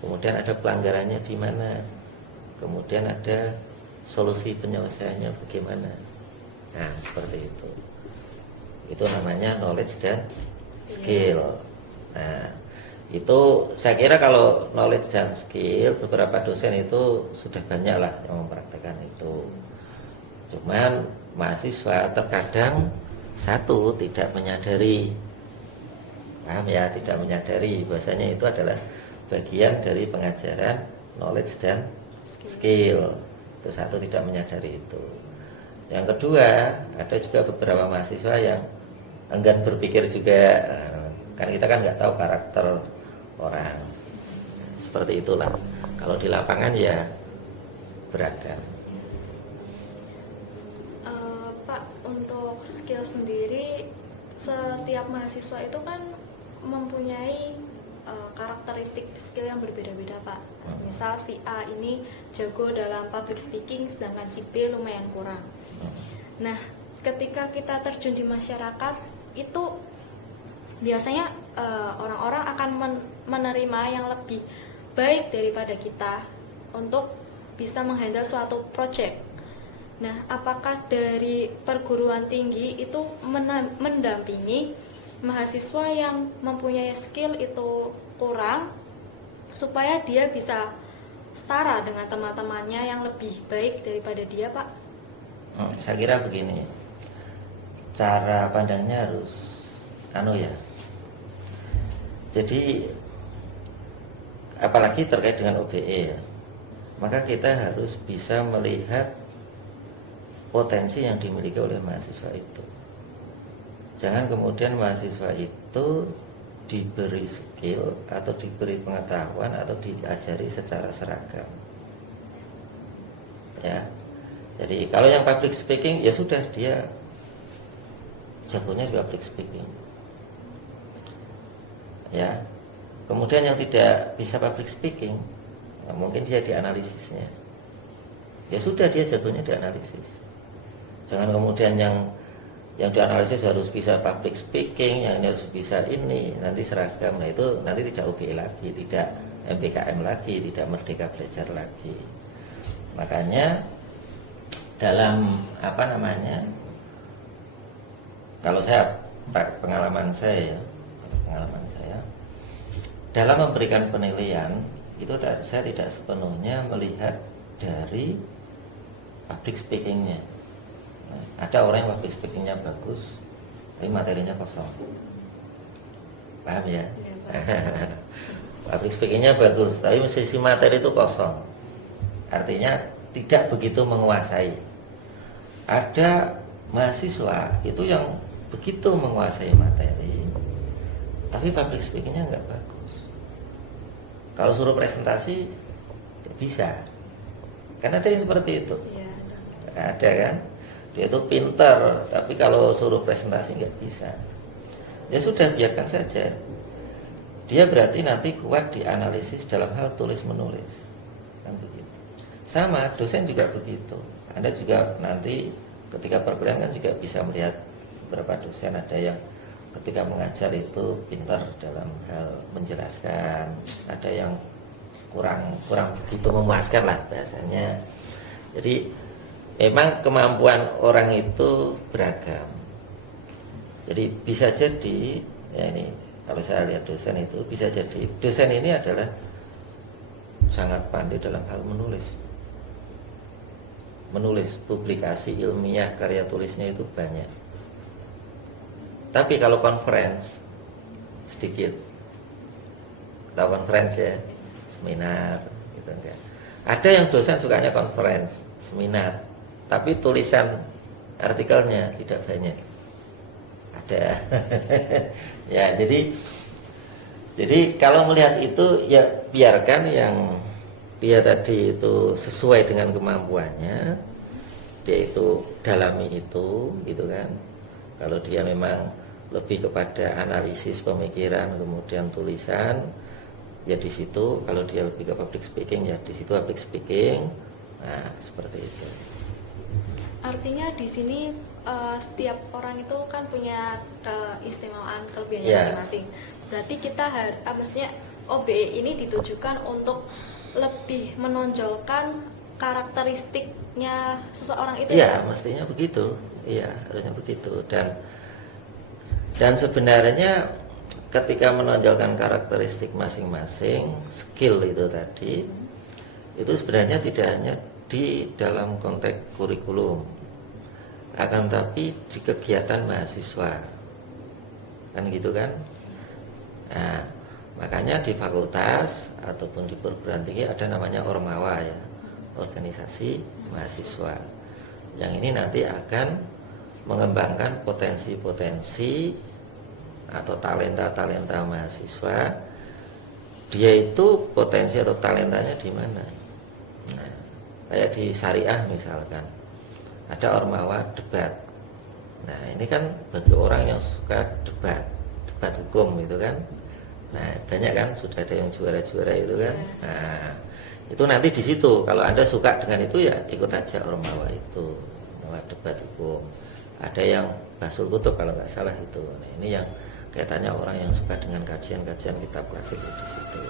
kemudian ada pelanggarannya di mana, kemudian ada solusi penyelesaiannya bagaimana. Nah, seperti itu. Itu namanya knowledge dan skill. Nah, itu saya kira kalau knowledge dan skill beberapa dosen itu sudah banyak lah yang mempraktekkan itu. Cuman mahasiswa terkadang satu tidak menyadari, paham ya, tidak menyadari bahwasanya itu adalah bagian dari pengajaran knowledge dan skill. Itu satu, tidak menyadari itu. Yang kedua, ada juga beberapa mahasiswa yang enggan berpikir juga. Kan kita kan nggak tahu karakter orang. Seperti itulah. Kalau di lapangan ya beragam. Pak, untuk skill sendiri, setiap mahasiswa itu kan mempunyai karakteristik skill yang berbeda-beda, Pak. Misal si A ini jago dalam public speaking, sedangkan si B lumayan kurang. Nah, ketika kita terjun di masyarakat itu biasanya orang-orang akan menerima yang lebih baik daripada kita untuk bisa menghandle suatu project. Nah, apakah dari perguruan tinggi itu mendampingi mahasiswa yang mempunyai skill itu kurang supaya dia bisa setara dengan teman-temannya yang lebih baik daripada dia, Pak? Saya kira begini, cara pandangnya harus ya. Jadi apalagi terkait dengan OBE ya, maka kita harus bisa melihat potensi yang dimiliki oleh mahasiswa itu. Jangan kemudian mahasiswa itu diberi skill atau diberi pengetahuan atau diajari secara seragam. Ya. Jadi kalau yang public speaking ya sudah, dia jagonya di public speaking. Ya. Kemudian yang tidak bisa public speaking, mungkin dia di analisisnya. Ya sudah, dia jagonya di analisis. Jangan kemudian yang dianalisis harus bisa public speaking, yang ini harus bisa ini, nanti seragam. Nah itu nanti tidak OBE lagi, tidak MBKM lagi, tidak Merdeka Belajar lagi. Makanya dalam kalau pengalaman saya dalam memberikan penilaian itu saya tidak sepenuhnya melihat dari public speakingnya. Nah, ada orang yang public speakingnya bagus tapi materinya kosong, paham ya? Public speakingnya bagus tapi sisi materi itu kosong, artinya tidak begitu menguasai. Ada mahasiswa itu yang begitu menguasai materi tapi public speakingnya nggak bagus. Kalau suruh presentasi tidak bisa, kan ada yang seperti itu ya. Ada kan, dia itu pintar tapi kalau suruh presentasi nggak bisa. Ya sudah, biarkan saja. Dia berarti nanti kuat di analisis dalam hal tulis menulis, kan begitu. Sama dosen juga begitu. Anda juga nanti ketika perkuliahan kan juga bisa melihat beberapa dosen, ada yang ketika mengajar itu pintar dalam hal menjelaskan, ada yang kurang begitu memuaskan lah bahasanya. Jadi memang kemampuan orang itu beragam. Jadi bisa jadi ya, ini kalau saya lihat dosen itu bisa jadi dosen ini adalah sangat pandai dalam hal menulis publikasi ilmiah, karya tulisnya itu banyak. Tapi kalau conference sedikit. Tahu conference ya? Seminar gitu kan. Ada yang dosen sukanya conference, seminar, tapi tulisan artikelnya tidak banyak. Ada. Ya, jadi kalau melihat itu ya biarkan yang dia tadi itu sesuai dengan kemampuannya dia itu dalami itu, gitu kan. Kalau dia memang lebih kepada analisis pemikiran, kemudian tulisan, ya di situ. Kalau dia lebih ke public speaking, ya di situ public speaking. Nah, seperti itu. Artinya di sini setiap orang itu kan punya keistimewaan kelebihannya Ya. masing-masing. Berarti kita mestinya OBE ini ditujukan untuk lebih menonjolkan karakteristiknya seseorang itu. Iya, mestinya begitu. Iya, harusnya begitu. Dan sebenarnya ketika menonjolkan karakteristik masing-masing, skill itu tadi, itu sebenarnya tidak hanya di dalam konteks kurikulum, akan tapi di kegiatan mahasiswa, kan gitu kan. Nah, makanya di fakultas ataupun di perguruan tinggi ada namanya Ormawa ya, organisasi mahasiswa, yang ini nanti akan mengembangkan potensi-potensi atau talenta-talenta mahasiswa. Dia itu potensi atau talentanya di mana? Nah, kayak di syariah misalkan, ada Ormawa debat. Nah, ini kan bagi orang yang suka debat hukum gitu kan. Nah, banyak kan, sudah ada yang juara-juara itu kan. Nah, itu nanti di situ. Kalau Anda suka dengan itu, ya ikut aja Ormawa itu, Ormawa debat hukum. Ada yang Basul Kutub kalau nggak salah itu. Nah, ini yang kaitannya orang yang suka dengan kajian-kajian kitab klasik di situ.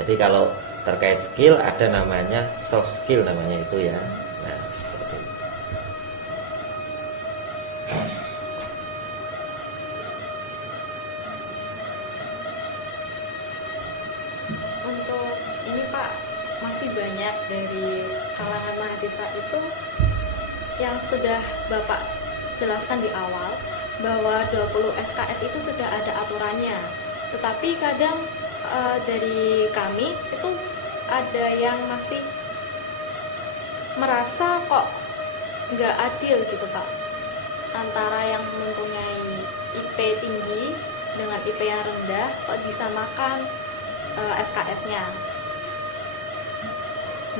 Jadi kalau terkait skill ada namanya soft skill namanya itu ya. Nah, seperti itu. Untuk ini Pak, masih banyak dari kalangan mahasiswa itu yang sudah Bapak jelaskan di awal bahwa 20 SKS itu sudah ada aturannya. Tetapi kadang dari kami itu ada yang masih merasa kok nggak adil gitu Pak, antara yang mempunyai IP tinggi dengan IP yang rendah kok disamakan SKS-nya.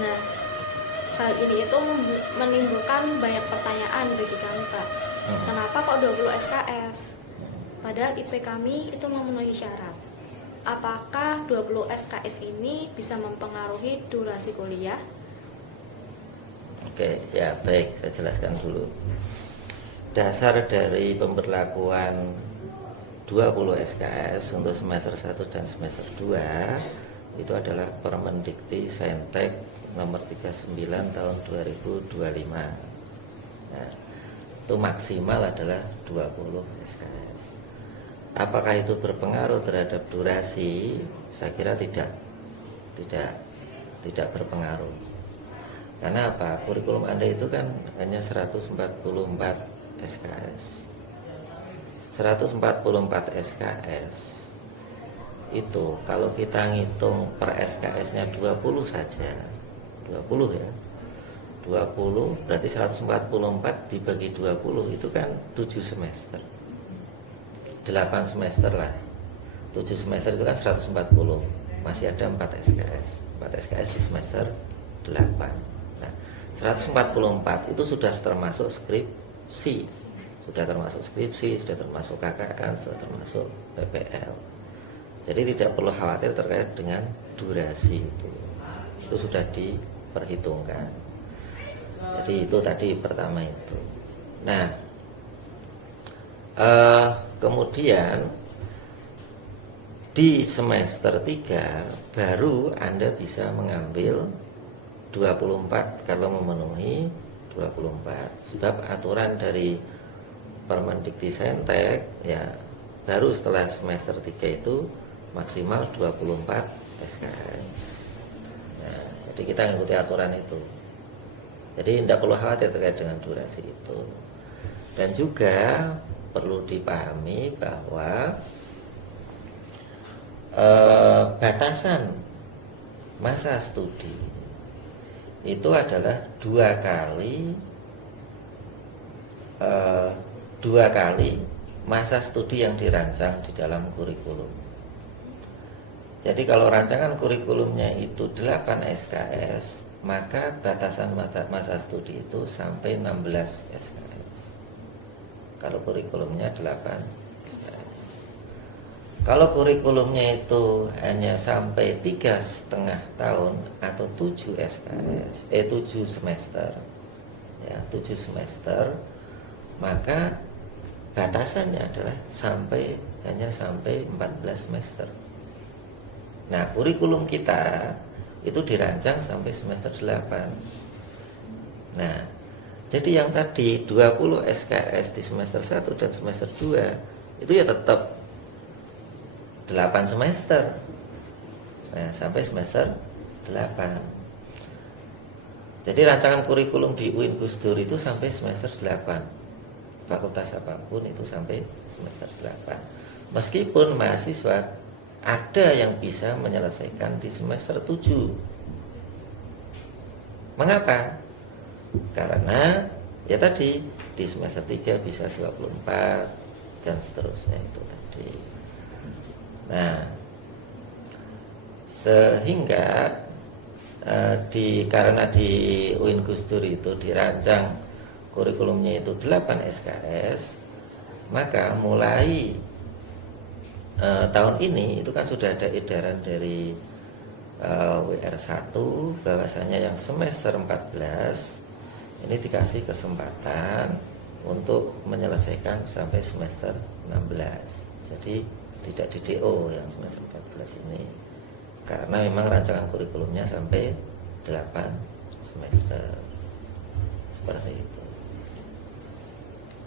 Nah, hal ini itu menimbulkan banyak pertanyaan bagi kami Pak. Kenapa kok 20 SKS? Padahal IP kami itu memenuhi syarat. Apakah 20 SKS ini bisa mempengaruhi durasi kuliah? Oke, ya baik, saya jelaskan dulu. Dasar dari pemberlakuan 20 SKS untuk semester 1 dan semester 2 itu adalah Permendikti Saintek nomor 39 tahun 2025. Nah, itu maksimal adalah 20 SKS. Apakah itu berpengaruh terhadap durasi? Saya kira tidak berpengaruh. Karena apa? Kurikulum Anda itu kan hanya 144 SKS. 144 SKS itu kalau kita ngitung per SKS-nya 20 saja, 20 ya, 20 berarti 144 dibagi 20 itu kan 7 semester, 8 semester lah. 7 semester itu kan 140, masih ada 4 SKS 4 SKS di semester 8. Nah, 144 itu sudah termasuk skripsi, sudah termasuk KKN, sudah termasuk PPL. Jadi tidak perlu khawatir terkait dengan durasi itu sudah diperhitungkan. Jadi itu tadi pertama itu. Nah, kemudian di semester 3 baru Anda bisa mengambil 24 kalau memenuhi 24. Sebab aturan dari Permendikti Saintek ya baru setelah semester 3 itu maksimal 24 SKS. Nah, jadi kita mengikuti aturan itu. Jadi tidak perlu khawatir terkait dengan durasi itu. Dan juga perlu dipahami bahwa batasan masa studi itu adalah 2 kali masa studi yang dirancang di dalam kurikulum. Jadi kalau rancangan kurikulumnya itu 8 SKS, maka batasan masa studi itu sampai 16 SKS. Kalau kurikulumnya 8 SKS. Kalau kurikulumnya itu hanya sampai 3,5 tahun atau 7 SKS, 7 semester, ya 7 semester, maka batasannya adalah hanya sampai 14 semester. Nah, kurikulum kita itu dirancang sampai semester 8. Nah, jadi yang tadi 20 SKS di semester 1 dan semester 2 itu ya tetap 8 semester. Nah, sampai semester 8. Jadi rancangan kurikulum di UIN Gus Dur itu sampai semester 8. Fakultas apapun itu sampai semester 8. Meskipun mahasiswa ada yang bisa menyelesaikan di semester 7. Mengapa? Karena ya tadi di semester 3 bisa 24 dan seterusnya itu tadi. Nah, sehingga karena di UIN Gus Dur itu dirancang kurikulumnya itu 8 SKS, maka mulai tahun ini itu kan sudah ada edaran dari WR1 bahwasanya yang semester 14 ini dikasih kesempatan untuk menyelesaikan sampai semester 16. Jadi tidak di DO yang semester 14 ini, karena memang rancangan kurikulumnya sampai 8 semester. Seperti itu.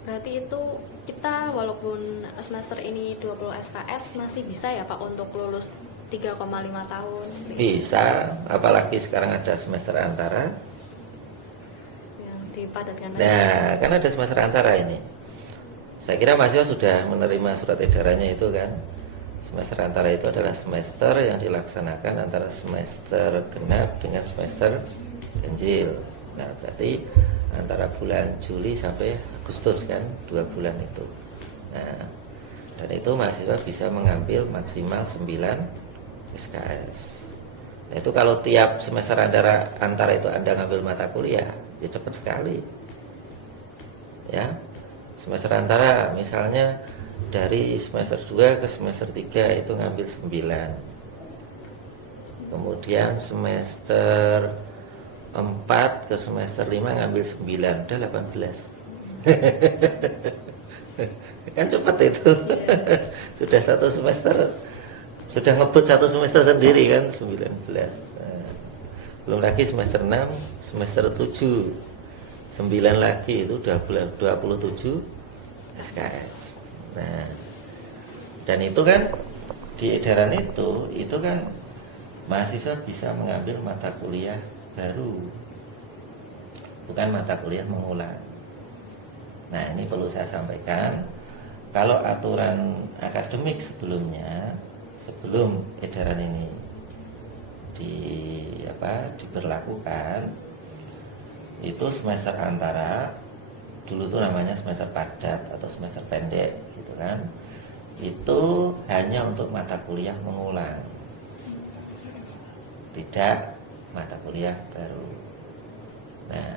Berarti itu kita walaupun semester ini 20 SKS masih bisa ya Pak untuk lulus 3,5 tahun seperti bisa, apalagi sekarang ada semester antara yang dipadatkan. Nah, kan ada semester antara ini. Saya kira mahasiswa sudah menerima surat edarannya itu kan. Semester antara itu adalah semester yang dilaksanakan antara semester genap dengan semester ganjil. Nah, berarti antara bulan Juli sampai Agustus kan, 2 bulan itu. Nah, dan itu mahasiswa bisa mengambil maksimal 9 SKS. Nah, itu kalau tiap semester antara itu Anda ngambil mata kuliah, ya cepat sekali. Ya. Semester antara misalnya dari semester 2 ke semester 3 itu ngambil 9. Kemudian semester 4 ke semester 5 ngambil 9, udah 18. Kan cepat itu. Sudah satu semester, sudah ngebut satu semester sendiri kan 19. Nah, belum lagi semester 6, semester 7. 9 lagi itu udah 27 SKS. Nah, dan itu kan di edaran itu kan mahasiswa bisa mengambil mata kuliah baru, bukan mata kuliah mengulang. Nah, ini perlu saya sampaikan, kalau aturan akademik sebelumnya, sebelum edaran ini diberlakukan, itu semester antara, dulu tuh namanya semester padat atau semester pendek gitu kan, itu hanya untuk mata kuliah mengulang, tidak mata kuliah baru. Nah,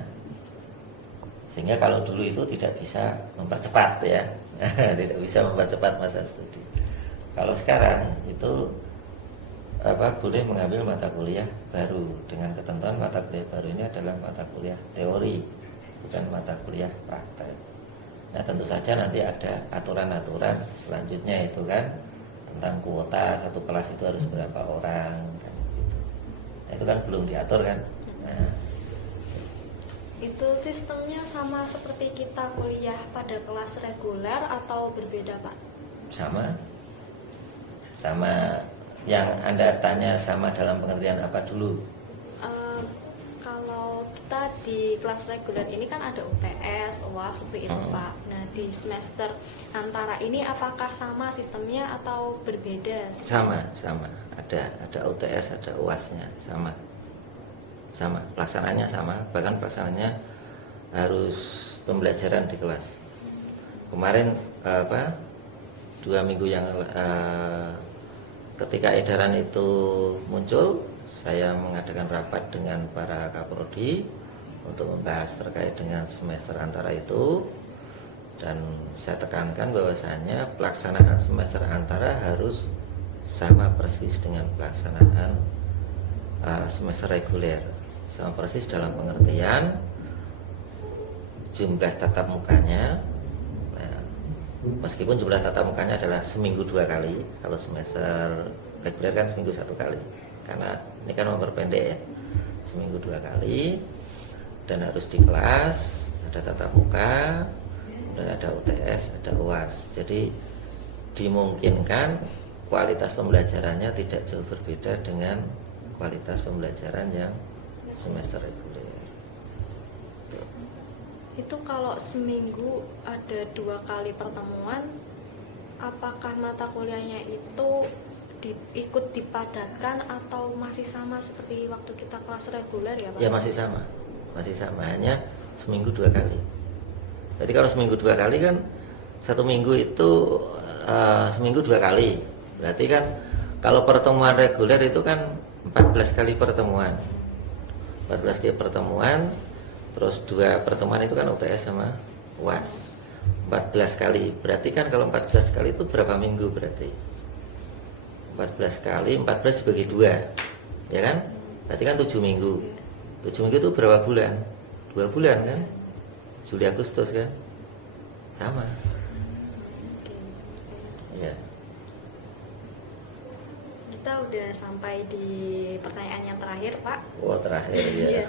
sehingga kalau dulu itu tidak bisa mempercepat ya, tidak bisa mempercepat masa studi. Kalau sekarang itu boleh mengambil mata kuliah baru dengan ketentuan mata kuliah baru ini adalah mata kuliah teori, bukan mata kuliah praktek. Nah, tentu saja nanti ada aturan-aturan selanjutnya itu kan, tentang kuota satu kelas itu harus berapa orang kan gitu. Nah, itu kan belum diatur kan. Nah, itu sistemnya sama seperti kita kuliah pada kelas reguler atau berbeda Pak? Sama. Yang Anda tanya sama dalam pengertian apa dulu? Kalau kita di kelas reguler ini kan ada UTS, UAS seperti itu Pak. Nah, di semester antara ini apakah sama sistemnya atau berbeda? Sama. Ada UTS, ada UAS-nya, sama. Pelaksananya sama, bahkan pelaksananya harus pembelajaran di kelas. Kemarin 2 minggu yang ketika edaran itu muncul, saya mengadakan rapat dengan para kaprodi untuk membahas terkait dengan semester antara itu, dan saya tekankan bahwasanya pelaksanaan semester antara harus sama persis dengan pelaksanaan semester reguler. Sama persis dalam pengertian jumlah tatap mukanya, nah, meskipun jumlah tatap mukanya adalah seminggu 2 kali, kalau semester reguler kan seminggu 1 kali, karena ini kan memperpendek ya, seminggu 2 kali, dan harus di kelas ada tatap muka, dan ada UTS, ada UAS. Jadi dimungkinkan kualitas pembelajarannya tidak jauh berbeda dengan kualitas pembelajaran yang semester reguler. Itu kalau seminggu ada 2 kali pertemuan, apakah mata kuliahnya itu ikut dipadatkan atau masih sama seperti waktu kita kelas reguler ya Pak? Ya masih sama, hanya seminggu 2 kali. Jadi kalau seminggu 2 kali kan 1 minggu itu seminggu 2 kali. Berarti kan kalau pertemuan reguler itu kan 14 kali pertemuan. 14 kali pertemuan, terus 2 pertemuan itu kan UTS sama UAS. 14 kali. Berarti kan kalau 14 kali itu berapa minggu berarti? 14 kali 14 dibagi 2. Ya kan? Berarti kan 7 minggu. 7 minggu itu berapa bulan? 2 bulan kan? Juli Agustus kan? Sama. Ya. Kita udah sampai di pertanyaan yang terakhir Pak. Oh terakhir ya.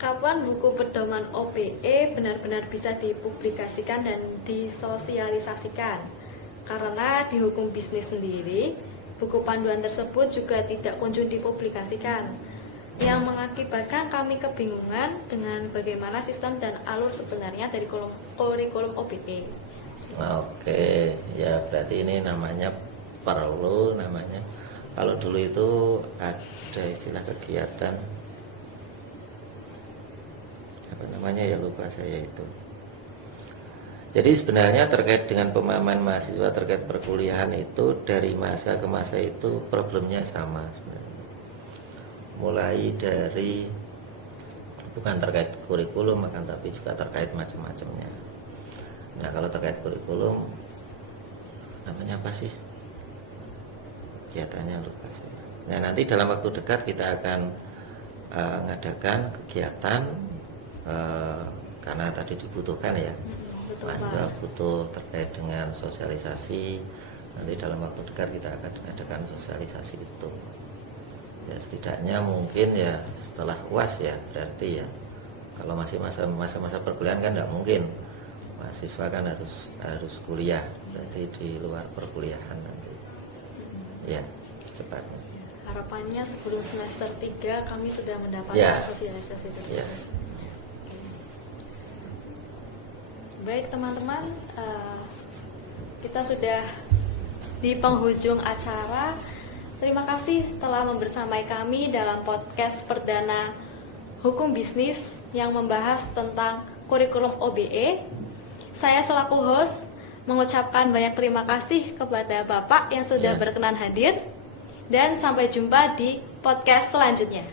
Kapan buku pedoman OBE benar-benar bisa dipublikasikan dan disosialisasikan? Karena di hukum bisnis sendiri, buku panduan tersebut juga tidak kunjung dipublikasikan, yang mengakibatkan kami kebingungan dengan bagaimana sistem dan alur sebenarnya dari kurikulum OBE. Oke, ya berarti ini namanya perlu namanya. Kalau dulu itu ada istilah kegiatan apa namanya ya, lupa saya itu. Jadi sebenarnya terkait dengan pemahaman mahasiswa terkait perkuliahan itu dari masa ke masa itu problemnya sama sebenarnya. Mulai dari bukan terkait kurikulum akan tapi juga terkait macam-macamnya. Nah kalau terkait kurikulum namanya apa sih? Kegiatannya lupa saya. Nah nanti dalam waktu dekat kita akan mengadakan kegiatan karena tadi dibutuhkan ya, mahasiswa butuh terkait dengan sosialisasi. Nanti dalam waktu dekat kita akan mengadakan sosialisasi itu. Ya setidaknya mungkin ya setelah UAS ya, berarti ya kalau masih masa-masa perkuliahan kan nggak mungkin. Mahasiswa kan harus kuliah, berarti di luar perkuliahan nanti. Ya secepatnya. Harapannya sebelum semester 3 kami sudah mendapatkan sosialisasi tersebut. Ya. Baik teman-teman, kita sudah di penghujung acara. Terima kasih telah membersamai kami dalam podcast perdana Hukum Bisnis yang membahas tentang kurikulum OBE. Saya selaku host mengucapkan banyak terima kasih kepada Bapak yang sudah berkenan hadir, dan sampai jumpa di podcast selanjutnya.